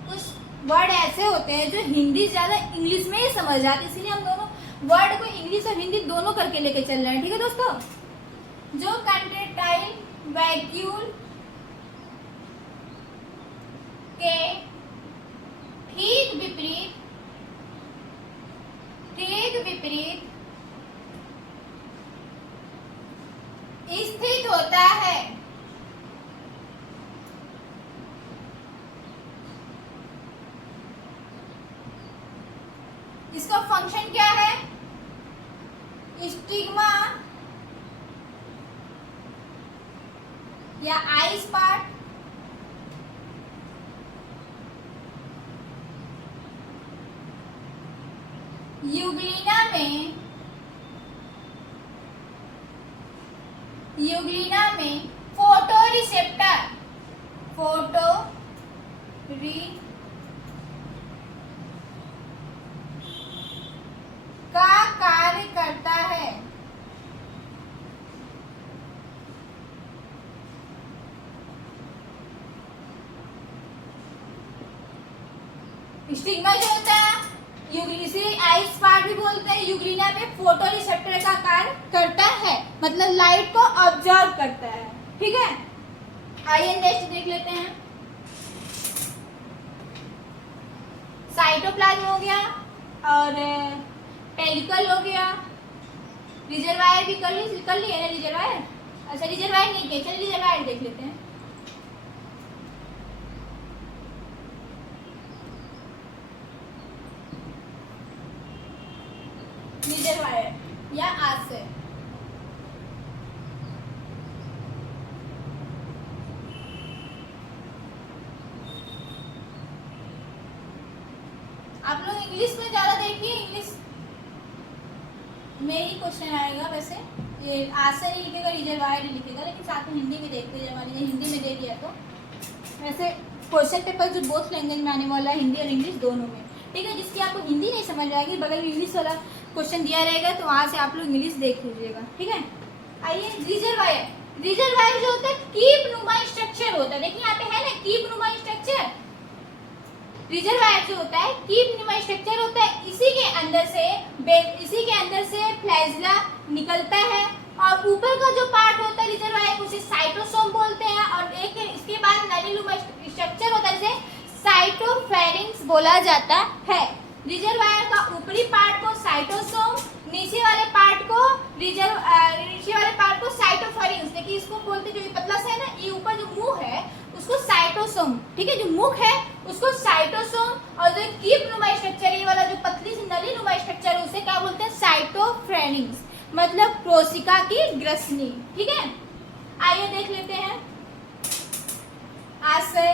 कुछ वर्ड ऐसे होते हैं जो हिंदी ज्यादा इंग्लिश में ही समझ जाते, इसीलिए हम दोनों वर्ड को इंग्लिश और हिंदी दोनों करके लेके चल रहे हैं। ठीक है दोस्तों, जो कॉन्ट्रैक्टाइल वैक्यूल के ठीक विपरीत स्थित होता है। इसका फंक्शन क्या है, स्टिग्मा या आई स्पॉट यूग्लिना में फोटो रिसेप्टर का कार्य करता है। स्टिग्मा जो होता है, इसे आई स्पॉट भी बोलते हैं, यूग्लिना में फोटो रिसेप्टर का कार्य करता है, मतलब लाइट को ऑब्जर्व करता है। ठीक है, आइए नेक्स्ट देख लेते हैं। साइटोप्लाज्म हो गया और पेलिकल हो गया, रिजर्वायर भी कर लिए ना रिजर्वायर। अच्छा रिजर्वायर नहीं किया, चलिए रिजर्वायर देख लेते हैं। रिजर्वायर या आशय, आप लोग इंग्लिश में ज्यादा देखिए, इंग्लिश में ही क्वेश्चन आएगा। वैसे ये आशय ही लिखेगा, रिजर्वायर ही लिखेगा, लेकिन साथ में हिंदी में देखते हैं। जब हिंदी में दे दिया तो वैसे क्वेश्चन पेपर जो बोथ लैंग्वेज में आने वाला है, हिंदी और इंग्लिश दोनों में। ठीक है, जिसकी आपको हिंदी नहीं समझ आएगी, बगल में इंग्लिश वाला क्वेश्चन दिया रहेगा, तो वहां से आप लोग इंग्लिश देख लीजिएगा। ठीक है, आइए रिजर्वायर जो होता है कीप नुमा स्ट्रक्चर होता है। देखिए यहाँ पे है ना कीप नुमा स्ट्रक्चर। रिजर्वायर जो होता है कीप नुमा स्ट्रक्चर होता है, इसी के अंदर से फ्लैजिला निकलता है, और ऊपर का जो पार्ट होता है रिजर्वायर उसे साइटोसोम बोलते हैं, और एक इसके बाद नलीनुमा स्ट्रक्चर होता है जिसे साइटोफेरिंक्स बोला जाता है। रिजर्वायर का ऊपरी पार्ट को साइटोसोम, नीचे वाले पार्ट को साइटोफेरिंक्स। देखिए इसको बोलते जो ये पतला सा है ना, ये ऊपर जो मुंह है उसको साइटोसोम, ठीक है, जो मुख है उसको साइटोसोम, और जो कीप नुमा स्ट्रक्चर ये वाला जो पतली सी नली नुमा स्ट्रक्चर है उसे क्या बोलते हैं, साइटोफ्रेनिंग्स, मतलब कोशिका की ग्रसनी। ठीक है, आइए देख लेते हैं आशय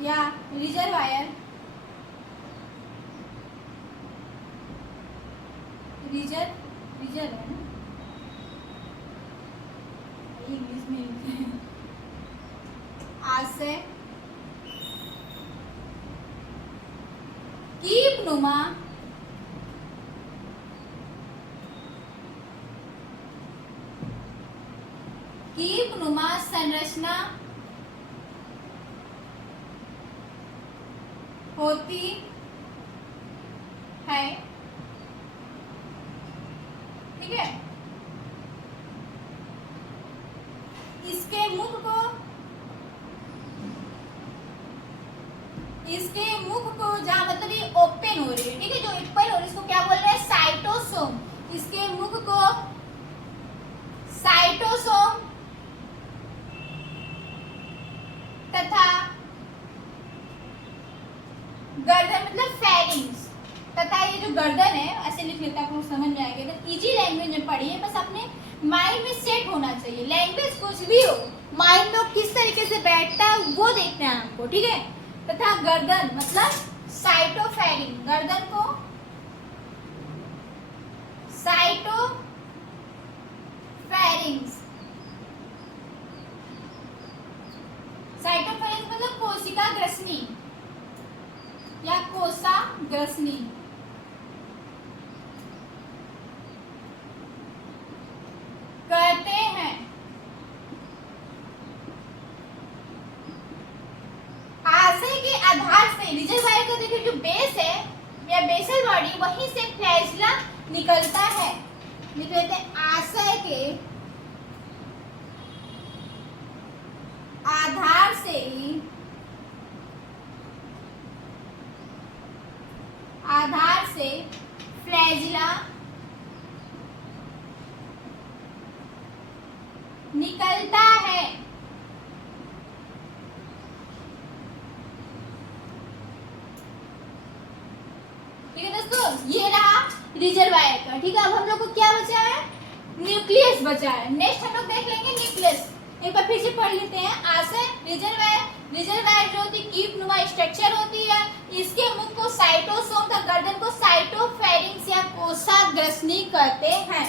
या रिजर्वायर। रिजर है ना, इंग्लिश में आशय कीप नुमा नुमा संरचना होती है। ठीक है, इसके मुख को जहां मतलब ये ओपन हो रही है, ठीक है, जो ओपन हो रही है इसको क्या बोल रहे हैं, साइटोसोम। इसके मुख को साइटोसोम तथा गर्दन मतलब फेरिंग्स, तथा ये जो गर्दन है ऐसे लिख लेते हैं, आपको समझ में आएगा। तो इजी लैंग्वेज में पढ़िए, बस अपने माइंड में सेट होना चाहिए। लैंग्वेज कुछ भी हो, माइंड में किस तरीके से बैठता है वो देखना है हमको, ठीक है। तथा गर्दन मतलब साइटोफेरिंग, गर्दन को साइटोफेरिंग्स, साइटोफेरिंग्स मतलब कोशिका ग्रसनी या कोशाग्रसनी। कहते हैं। आशय के आधार से रिजर्वायर का देखिए जो बेस है या बेसल बॉडी, वहीं से फ्लैजिला निकलता है। लिख लेते हैं, आशय के आधार से फ्लैजिला निकलता है। ठीक है दोस्तों, ये रहा रिजर्वायर का। ठीक है, अब हम लोग को क्या बचा है, न्यूक्लियस बचा है। नेक्स्ट हम लोग देख लेंगे न्यूक्लियस। एक बार फिर से पढ़ लेते हैं। आशय रिजर्वायर, रिजर्वायर जो होती है कीप नुमा स्ट्रक्चर होती है। इसके मुख को साइटोसोम तथा गर्दन को साइटोफेरिंग्स या कोशाग्रसनी कहते हैं।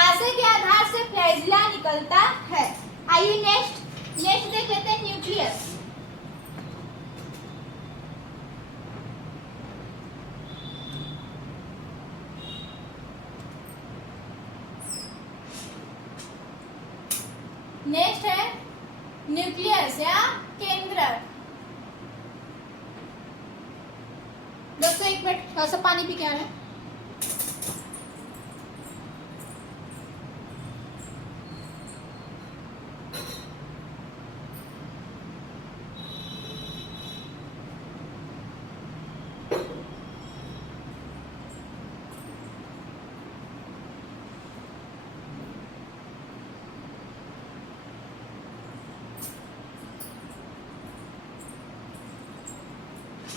आशय के आधार से फ्लैजिला निकलता है। आइए नेक्स्ट देख लेते हैं न्यूक्लियस। नेक्स्ट है न्यूक्लियस या केंद्रक। दोस्तों एक मिनट, थोड़ा सा पानी पी के आ रहे हैं।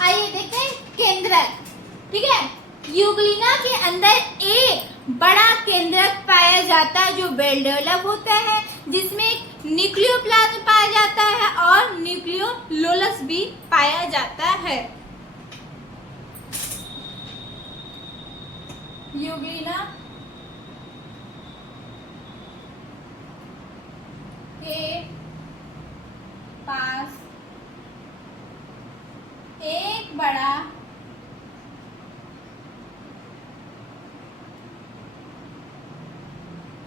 आइए देखते हैं केंद्रक। ठीक है, यूग्लिना के अंदर एक बड़ा केंद्रक पाया जाता है जो वेल डेवलप होता है, जिसमें न्यूक्लियोप्लाज्म पाया जाता है और न्यूक्लियोलोलस भी पाया जाता है। यूग्लिना के पास एक बड़ा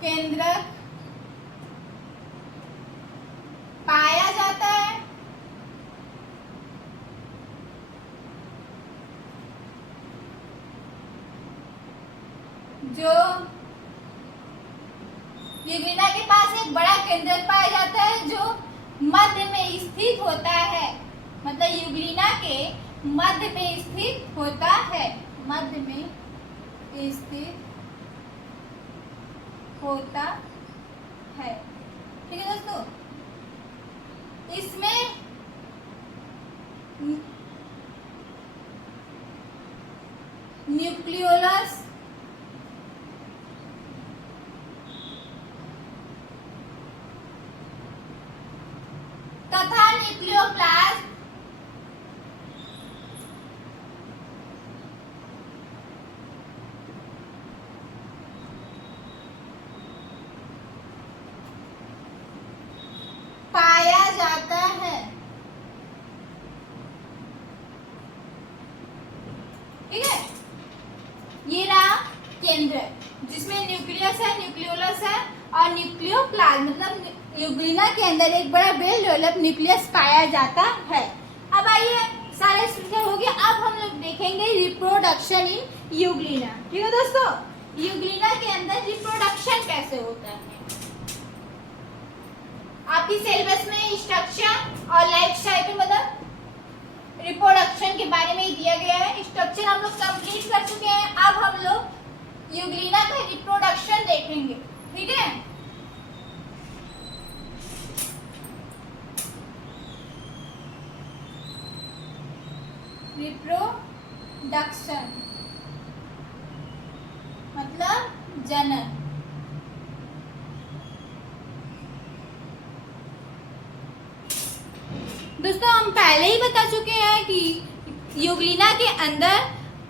केंद्रक पाया जाता है, जो यूग्लिना के पास एक बड़ा केंद्रक पाया जाता है जो मध्य में स्थित होता है। मतलब यूग्लिना के मध्य में स्थित होता है, मध्य में स्थित होता है। ठीक है दोस्तों, इसमें न्यूक्लियोलस तथा न्यूक्लियोप्लाज्म पाया जाता है। ठीक है, ये रहा केंद्र जिसमें न्यूक्लियस है, न्यूक्लियोलस है और न्यूक्लियोप्लाज्म मतलब यूग्लिना के अंदर एक बड़ा वेल डेवलप न्यूक्लियस पाया जाता है। अब आइए सारे स्ट्रक्चर हो गया, अब हम लोग देखेंगे रिप्रोडक्शन इन यूग्लिना। ठीक है दोस्तों, यूग्लिना के अंदर रिप्रोडक्शन कैसे होता है। आपकी सिलेबस में स्ट्रक्चर और लाइफ साइकिल मतलब रिप्रोडक्शन के बारे में ही दिया गया है। स्ट्रक्चर हम लोग कंप्लीट कर चुके हैं, अब हम लोग यूग्लिना का रिप्रोडक्शन देखेंगे। ठीक है, रिप्रोडक्शन मतलब जनन। दोस्तों हम पहले ही बता चुके हैं कि यूग्लिना के अंदर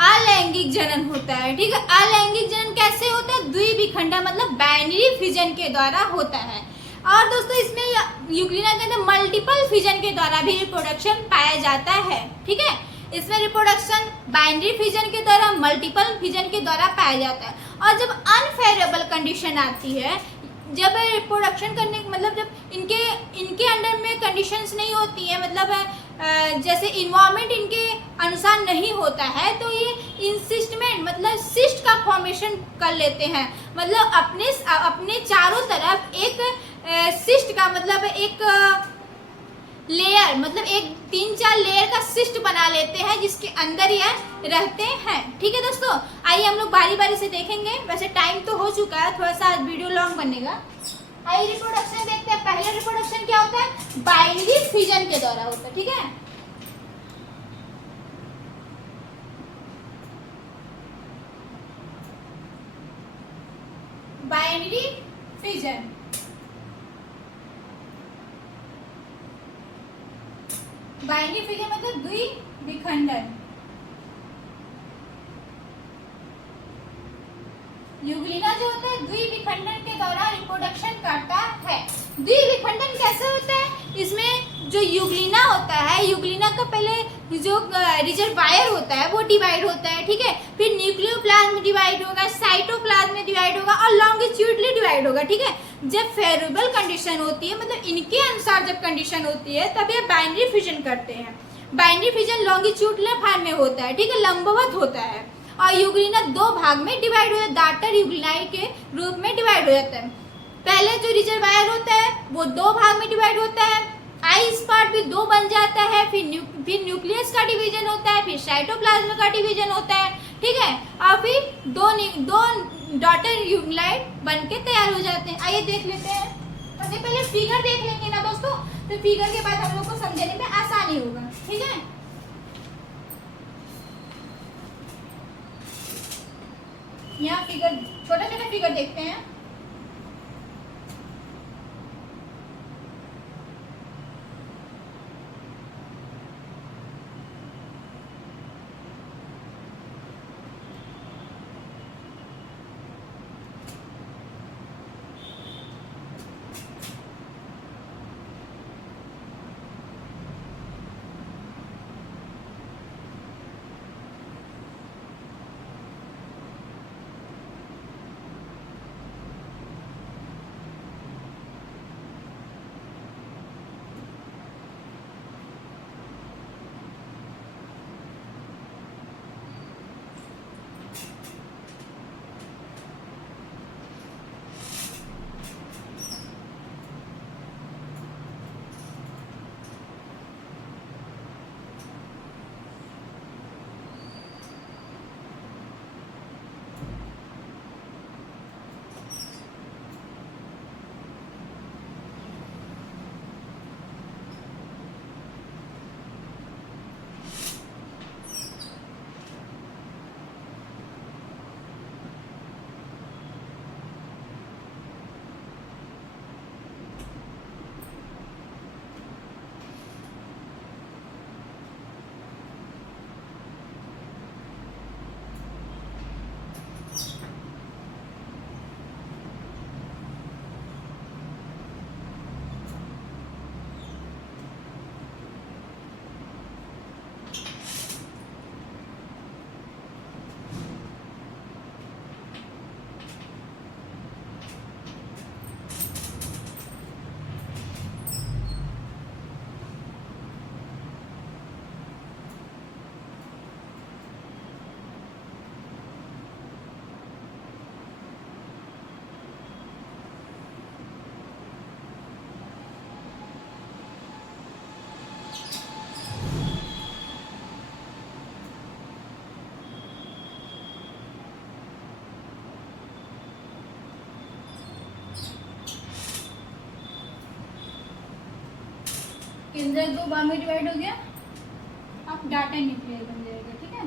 अलैंगिक जनन होता है। ठीक है, अलैंगिक जनन कैसे होता है, द्विविखंडन मतलब बाइनरी फिजन के द्वारा होता है। और दोस्तों इसमें यूग्लिना के अंदर मल्टीपल फिजन के द्वारा भी रिप्रोडक्शन पाया जाता है। ठीक है, इसमें रिप्रोडक्शन बाइनरी फिजन के द्वारा, मल्टीपल फिजन के द्वारा पाया जाता है। और जब अनफेवरेबल कंडीशन आती है, जब रिप्रोडक्शन करने मतलब जब इनके अंडर में कंडीशंस नहीं होती है, मतलब जैसे इन्वायरमेंट इनके अनुसार नहीं होता है, तो ये इंसिस्टमेंट मतलब सिस्ट का फॉर्मेशन कर लेते हैं। मतलब अपने चारों तरफ एक सिस्ट का मतलब एक लेयर मतलब एक 3-4 लेयर का सिस्ट बना लेते हैं, जिसके अंदर यह रहते हैं। ठीक है दोस्तों, आइए हम लोग बारी बारी से देखेंगे। वैसे टाइम तो हो चुका है, थोड़ा सा वीडियो लॉन्ग बनेगा। आइए रिप्रोडक्शन देखते हैं। पहले रिप्रोडक्शन क्या होता है, बाइनरी फिजन के द्वारा होता है। ठीक है, बाइनरी फिजन बाइनरी फिजन मतलब द्विविखंडन। यूग्लिना जो होता है द्विविखंडन के दौरान रिप्रोडक्शन करता है। द्विविखंडन कैसे होता है, इसमें जो यूग्लिना होता है, यूग्लिना का पहले जो रिजर्वायर होता है वो डिवाइड होता है। ठीक है, फिर न्यूक्लियोप्लाज्म डिवाइड होगा, साइटोप्लाज्म में डिवाइड होगा और लॉन्गिट्यूडली डिवाइड होगा। ठीक है, जब फेवरेबल कंडीशन होती है मतलब इनके अनुसार जब कंडीशन होती है तब ये बाइनरी फिजन करते हैं। बाइनरी फिजन लॉन्गिट्यूडल फॉर्म में होता है। ठीक है, लंबवत होता है। और यूग्लिना 2 भाग में डिवाइड हो जाता है, डाटर यूग्लिनाई के रूप में डिवाइड हो जाता है। पहले जो रिजर्वायर होता है वो 2 भाग में डिवाइड होता है, आई स्पॉट भी 2 बन जाता है, फिर न्यूक्लियस का डिवीजन होता है, फिर साइटोप्लाज्म का डिवीजन होता है। ठीक है, और फिर दो डॉटर यूग्लिनाई बन के तैयार हो जाते हैं। आइए देख लेते हैं। सबसे पहले फिगर देख लेंगे ना दोस्तों, तो फिगर के बाद हम लोग को समझने में आसानी होगा। ठीक है, यहाँ फिगर छोटा छोटा फिगर देखते हैं। केंद्रक 2 भाग में डिवाइड हो गया, अब डाटा न्यूक्लियस बन जाएगा। ठीक है,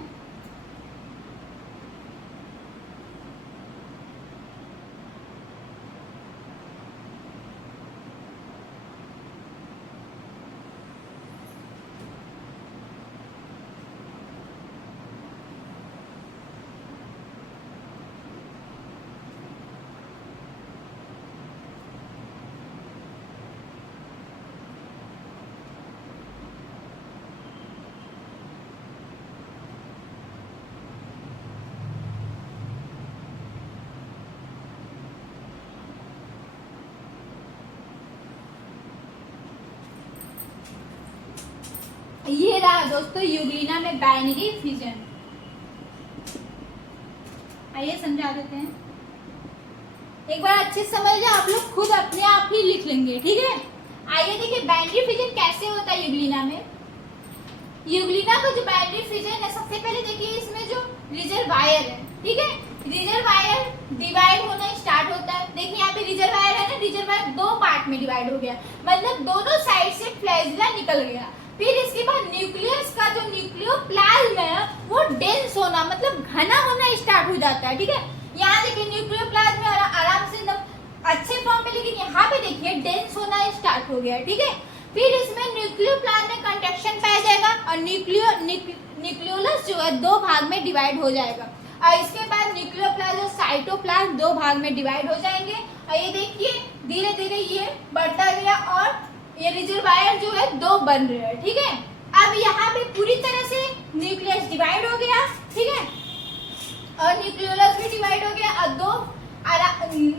ये रहा दोस्तों यूग्लिना में बाइनरी फिजन। आइए समझा देते हैं, एक बार अच्छे से समझ जाए, आप लोग खुद अपने आप ही लिख लेंगे। ठीक है, आइए देखिए बाइनरी फिजन कैसे होता है यूग्लिना में। यूग्लिना का जो बाइनरी फिजन है, सबसे पहले देखिए इसमें जो रिजर्वायर है, ठीक है, रिजर्वायर डिवाइड होना स्टार्ट होता है। देखिए यहाँ पे रिजर्वायर है ना, रिजर्वायर 2 पार्ट में डिवाइड हो गया, मतलब दोनों साइड से फ्लैजिला निकल गया। फिर इसके बाद न्यूक्लियस का जो न्यूक्लियोप्लाज्म है वो डेंस होना, मतलब घना होना स्टार्ट हो जाता है। ठीक है, यहाँ देखिए न्यूक्लियोप्लाज्म में आराम से एकदम अच्छे फॉर्म में, लेकिन यहाँ पे देखिए डेंस होना स्टार्ट हो गया। ठीक है, फिर इसमें न्यूक्लियोप्लाज्म में कंट्रैक्शन पाया जाएगा और न्यूक्लियोलस जो है 2 भाग में डिवाइड हो जाएगा। और इसके बाद न्यूक्लियोप्लाज्म और साइटोप्लाज्म 2 भाग में डिवाइड हो जाएंगे। और ये देखिए धीरे धीरे ये बढ़ता गया और ये रिजर्वायर जो है 2 बन रहे हैं। ठीक है, अब यहाँ पे पूरी तरह से न्यूक्लियस डिवाइड हो गया। ठीक है, और न्यूक्लियोलस भी डिवाइड हो गया और 2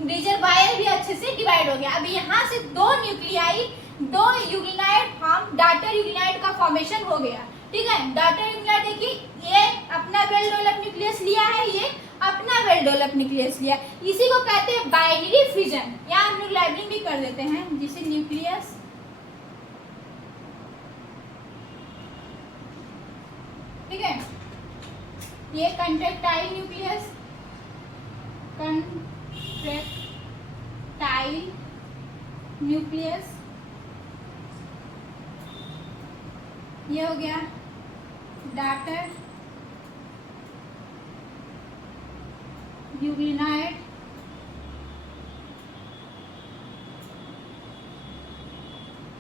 रिजर्वायर भी अच्छे से डिवाइड हो गया। अब यहाँ से 2 न्यूक्लियाई, 2 यूग्लिनाइड फॉर्म, डाटर यूग्लिनाइड का फॉर्मेशन हो गया। ठीक है, डाटर यूग्लिनाइड देखिए ये अपना वेल डेवलप न्यूक्लियस लिया है, ये अपना वेल डेवलप न्यूक्लियस लिया, इसी को कहते हैं बाइनरी फिजन। यहाँ हम लोग लेबलिंग भी कर देते हैं, जिसे न्यूक्लियस, ठीक है, ये कंट्रैक्टाइल न्यूक्लियस, कंट्रैक्टाइल न्यूक्लियस, ये हो गया डाटर यूग्लिनाइड,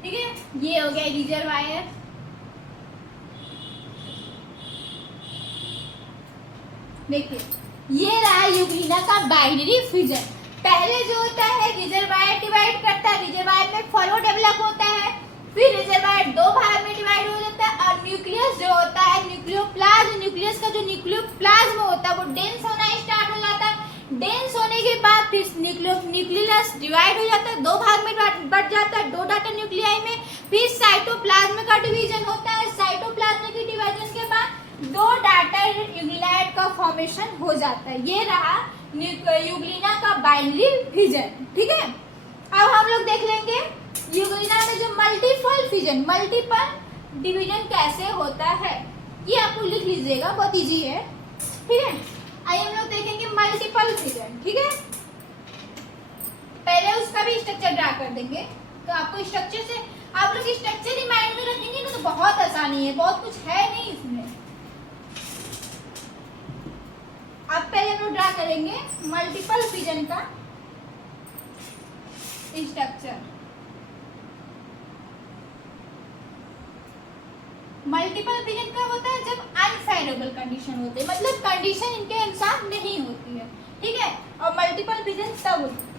ठीक है, ये हो गया रिजर्वायर। देखिए ये रहा यूग्लिना का बाइनरी फिजन। पहले जो होता है रिजर्वायर डिवाइड करता है, रिजर्वायर में फॉलो डेवलप होता है, फिर रिजर्वायर 2 भाग में डिवाइड हो जाता है और न्यूक्लियस जो होता है न्यूक्लियोप्लाज्म, न्यूक्लियस का जो न्यूक्लियोप्लाज्म होता है वो डेंस होना स्टार्ट हो जाता है। डेंस होने के बाद फिर न्यूक्लियस डिवाइड हो जाता है, 2 भाग में बढ़ जाता है, 2 डाटा न्यूक्लियाई में। फिर साइटोप्लाज्म का डिवीजन होता है, साइटोप्लाज्म के डिवीजन के बाद 2 डाटा यूग्लिनाइड का फॉर्मेशन हो जाता है। ये रहा यूग्लिना का बाइनरी फिजन। ठीक है, अब हम लोग देख लेंगे यूग्लिना में जो मल्टीपल फिजन, मल्टीपल डिवीजन कैसे होता है, ये आपको लिख लीजिएगा, बहुत इजी है। ठीक है, आइए हम लोग देखेंगे मल्टीपल फिजन। ठीक है, पहले उसका भी स्ट्रक्चर ड्रा कर देंगे, तो आपको स्ट्रक्चर से आप लोग स्ट्रक्चर ही माइंड में रखेंगे ना तो बहुत आसानी है, बहुत कुछ है नहीं इसमें। अब पहले हम लोग ड्रा करेंगे मल्टीपल फिजन का स्ट्रक्चर। मल्टीपल फिजन कब होता है, जब अनफेवरेबल कंडीशन होते हैं, मतलब कंडीशन इनके अनुसार नहीं होती है। ठीक है, और मल्टीपल फिजन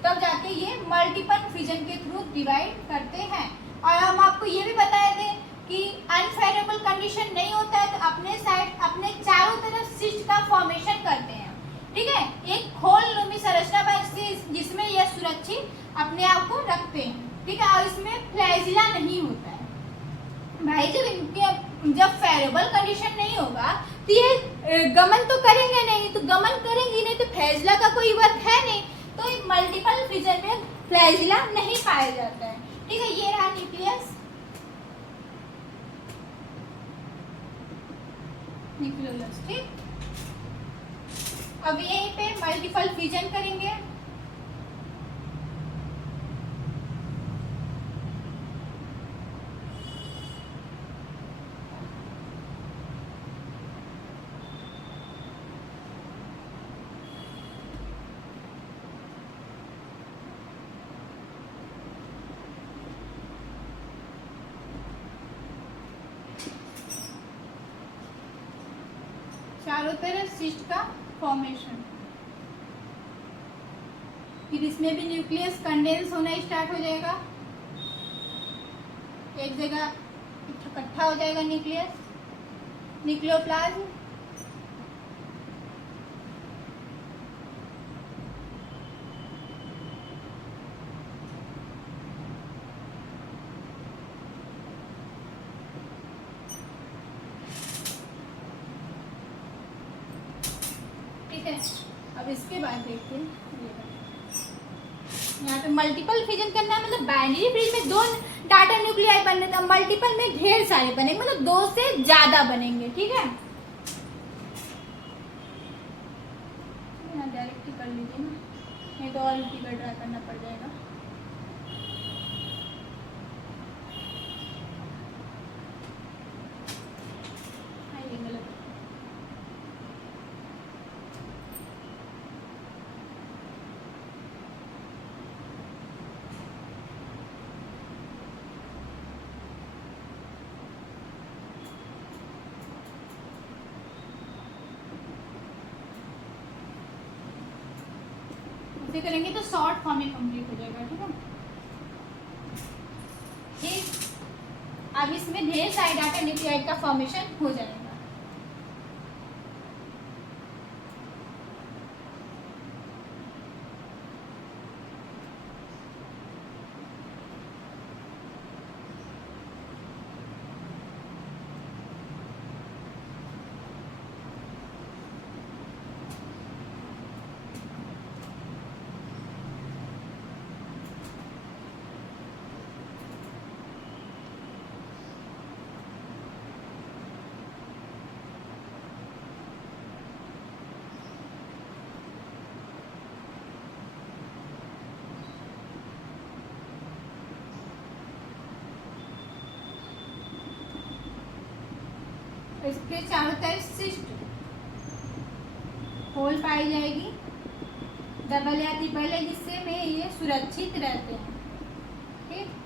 तब जाके ये मल्टीपल फिजन के थ्रू डिवाइड करते हैं। और हम आपको ये भी बताए थे कि अनफेवरेबल कंडीशन नहीं होता है तो अपने साइड, अपने चारों तरफ सिस्ट का फॉर्मेशन करते हैं। ठीक है, एक खोलनुमी संरचना बनती है जिसमें यह सुरक्षित अपने आप को रखते हैं। ठीक है, और इसमें फ्लैजिला नहीं होता है। भाई जब फेवरेबल कंडीशन नहीं होगा तो ये गमन तो करेंगे नहीं, तो गमन करेंगी नहीं तो फ्लैजिला का कोई वर्क है नहीं, तो मल्टीपल फिजन में फ्लैजिला नहीं पाया जाता है। ठीक है, ये रहा न्यूक्लियस, न्यूक्लियोलस। ठीक, अब यहीं पे मल्टीपल फिजन करेंगे। चारों तरफ सिस्ट का फॉर्मेशन। फिर इसमें भी न्यूक्लियस कंडेंस होना स्टार्ट हो जाएगा, एक जगह इकट्ठा हो जाएगा न्यूक्लियस, न्यूक्लियोप्लाज्म। ठीक है, अब इसके बाद देखते हैं यहाँ पे मल्टीपल फिजन करना है, मतलब बाइनरी फ्रिज में 2 डाटा न्यूक्लियाई बन रहे थे, मल्टीपल में ढेर सारे बनेंगे, मतलब 2 से ज्यादा बनेंगे। ठीक है, डायरेक्ट ही कर लीजिए ना, नहीं तो और टिकट ड्रा करना पड़ जाएगा। ऐसे करेंगे तो शॉर्ट फॉर्म में कंप्लीट हो जाएगा। ठीक है, ठीक, अब इसमें ढेर सारे डाटा न्यूक्लियाइड का फॉर्मेशन हो जाएगा। इसके चारों तरफ सिस्ट होल पाई जाएगी, डबल या ट्रिपल है, जिससे में ये सुरक्षित रहते हैं। ठीक,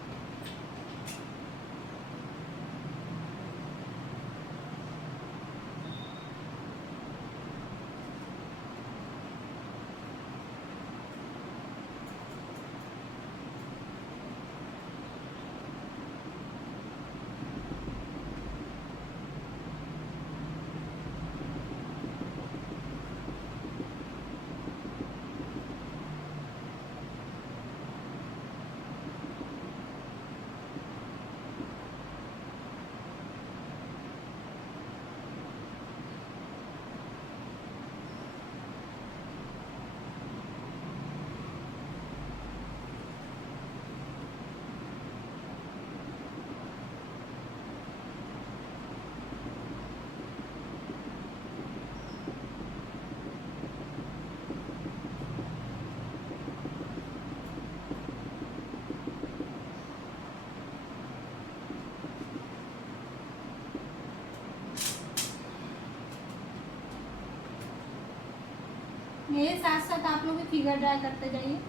मेरे साथ साथ आप लोग फिगर ड्रा करते जाइए,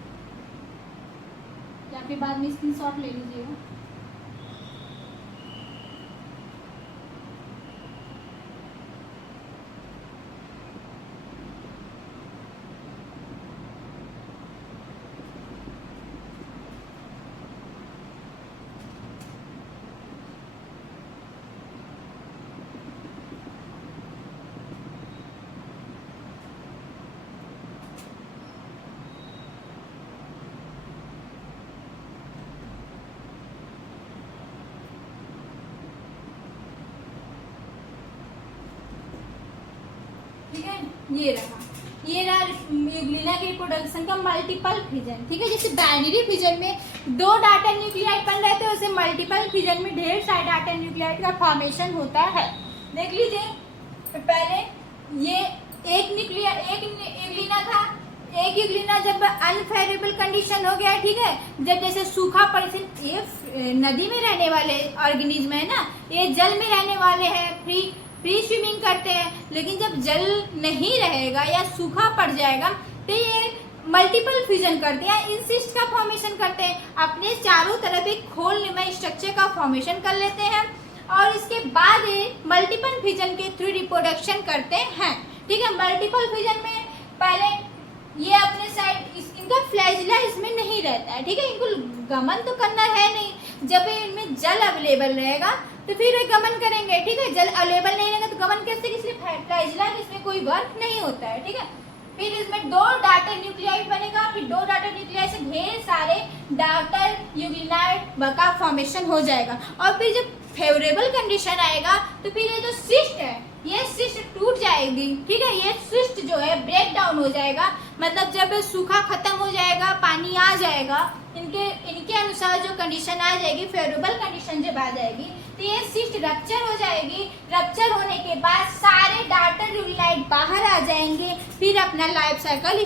या फिर बाद में स्क्रीनशॉट ले लीजिएगा। ठीक है, ये रहा यूग्लिना के रिप्रोडक्शन का मल्टीपल फिजन। ठीक है, जैसे बाइनरी फिजन में 2 डाटा न्यूक्लियाइड बन रहे थे, वैसे मल्टीपल फिजन में ढेर सारे डाटा न्यूक्लियाइड का फॉर्मेशन होता है। देख लीजिए, पहले ये एक यूग्लिना था, एक यूग्लिना जब अनफेवरेबल कंडीशन हो गया, ठीक है, जब जैसे सूखा परिस्थिति, ये नदी में रहने वाले ऑर्गेनिज्म है ना, ये जल में रहने वाले हैं, फ्री स्विमिंग करते हैं, लेकिन जब जल नहीं रहेगा या सूखा पड़ जाएगा तो ये मल्टीपल फ्यूजन करते हैं, इंसिस्ट का फॉर्मेशन करते हैं, अपने चारों तरफ एक खोलनुमा स्ट्रक्चर का फॉर्मेशन कर लेते हैं और इसके बाद ये मल्टीपल फ्यूजन के थ्रू रिप्रोडक्शन करते हैं। ठीक है। मल्टीपल फिजन में पहले ये अपने साइड इनका फ्लैजिला इसमें नहीं रहता है, ठीक है। इनको गमन तो करना है नहीं, जब इनमें जल अवेलेबल रहेगा तो फिर ये गमन करेंगे, ठीक है। जल अवेलेबल नहीं रहेगा तो गमन कैसे, इसलिए फ्लैजिला इसमें कोई वर्क नहीं होता है, ठीक है। फिर इसमें 2 डाटर न्यूक्लियाइड बनेगा, फिर 2 डाटर न्यूक्लियाइड से ढेर सारे डाटर यूग्लिनाइड का फॉर्मेशन हो जाएगा। और फिर जब फेवरेबल कंडीशन आएगा तो फिर ये जो सिस्ट है ये सिस्ट टूट जाएगी, ठीक है। ये सिस्ट जो है ब्रेक डाउन हो जाएगा, मतलब जब सूखा खत्म हो जाएगा, पानी आ जाएगा, इनके अनुसार जो कंडीशन आ जाएगी, फेवरेबल कंडीशन जब आ जाएगी तो ये सिस्ट रप्चर हो जाएगी। रप्चर होने के बाद सारे डाटर यूग्लिनाइड बाहर आ जाएंगे, फिर अपना लाइफ साइकिल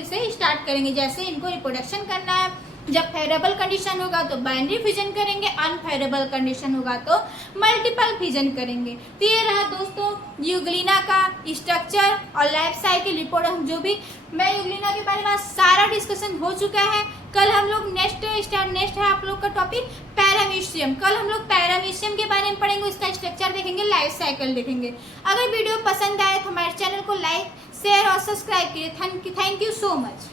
इसे स्टार्ट करेंगे। जैसे इनको रिप्रोडक्शन करना है, जब फेवरेबल कंडीशन होगा तो बाइनरी फिजन करेंगे, अनफेवरेबल कंडीशन होगा तो मल्टीपल फिजन करेंगे। तो ये रहा दोस्तों यूग्लिना का स्ट्रक्चर और लाइफ साइकिल रिपोर्ट। जो भी मैं यूग्लिना के बारे में सारा डिस्कशन हो चुका है। कल हम लोग नेक्स्ट है आप लोग का टॉपिक पैरामीशियम। कल हम लोग पैरामीशियम के बारे में पढ़ेंगे, इसका स्ट्रक्चर देखेंगे, लाइफ साइकिल देखेंगे। अगर वीडियो पसंद आए तो हमारे चैनल को लाइक शेयर और सब्सक्राइब कीजिए। Thank you so much.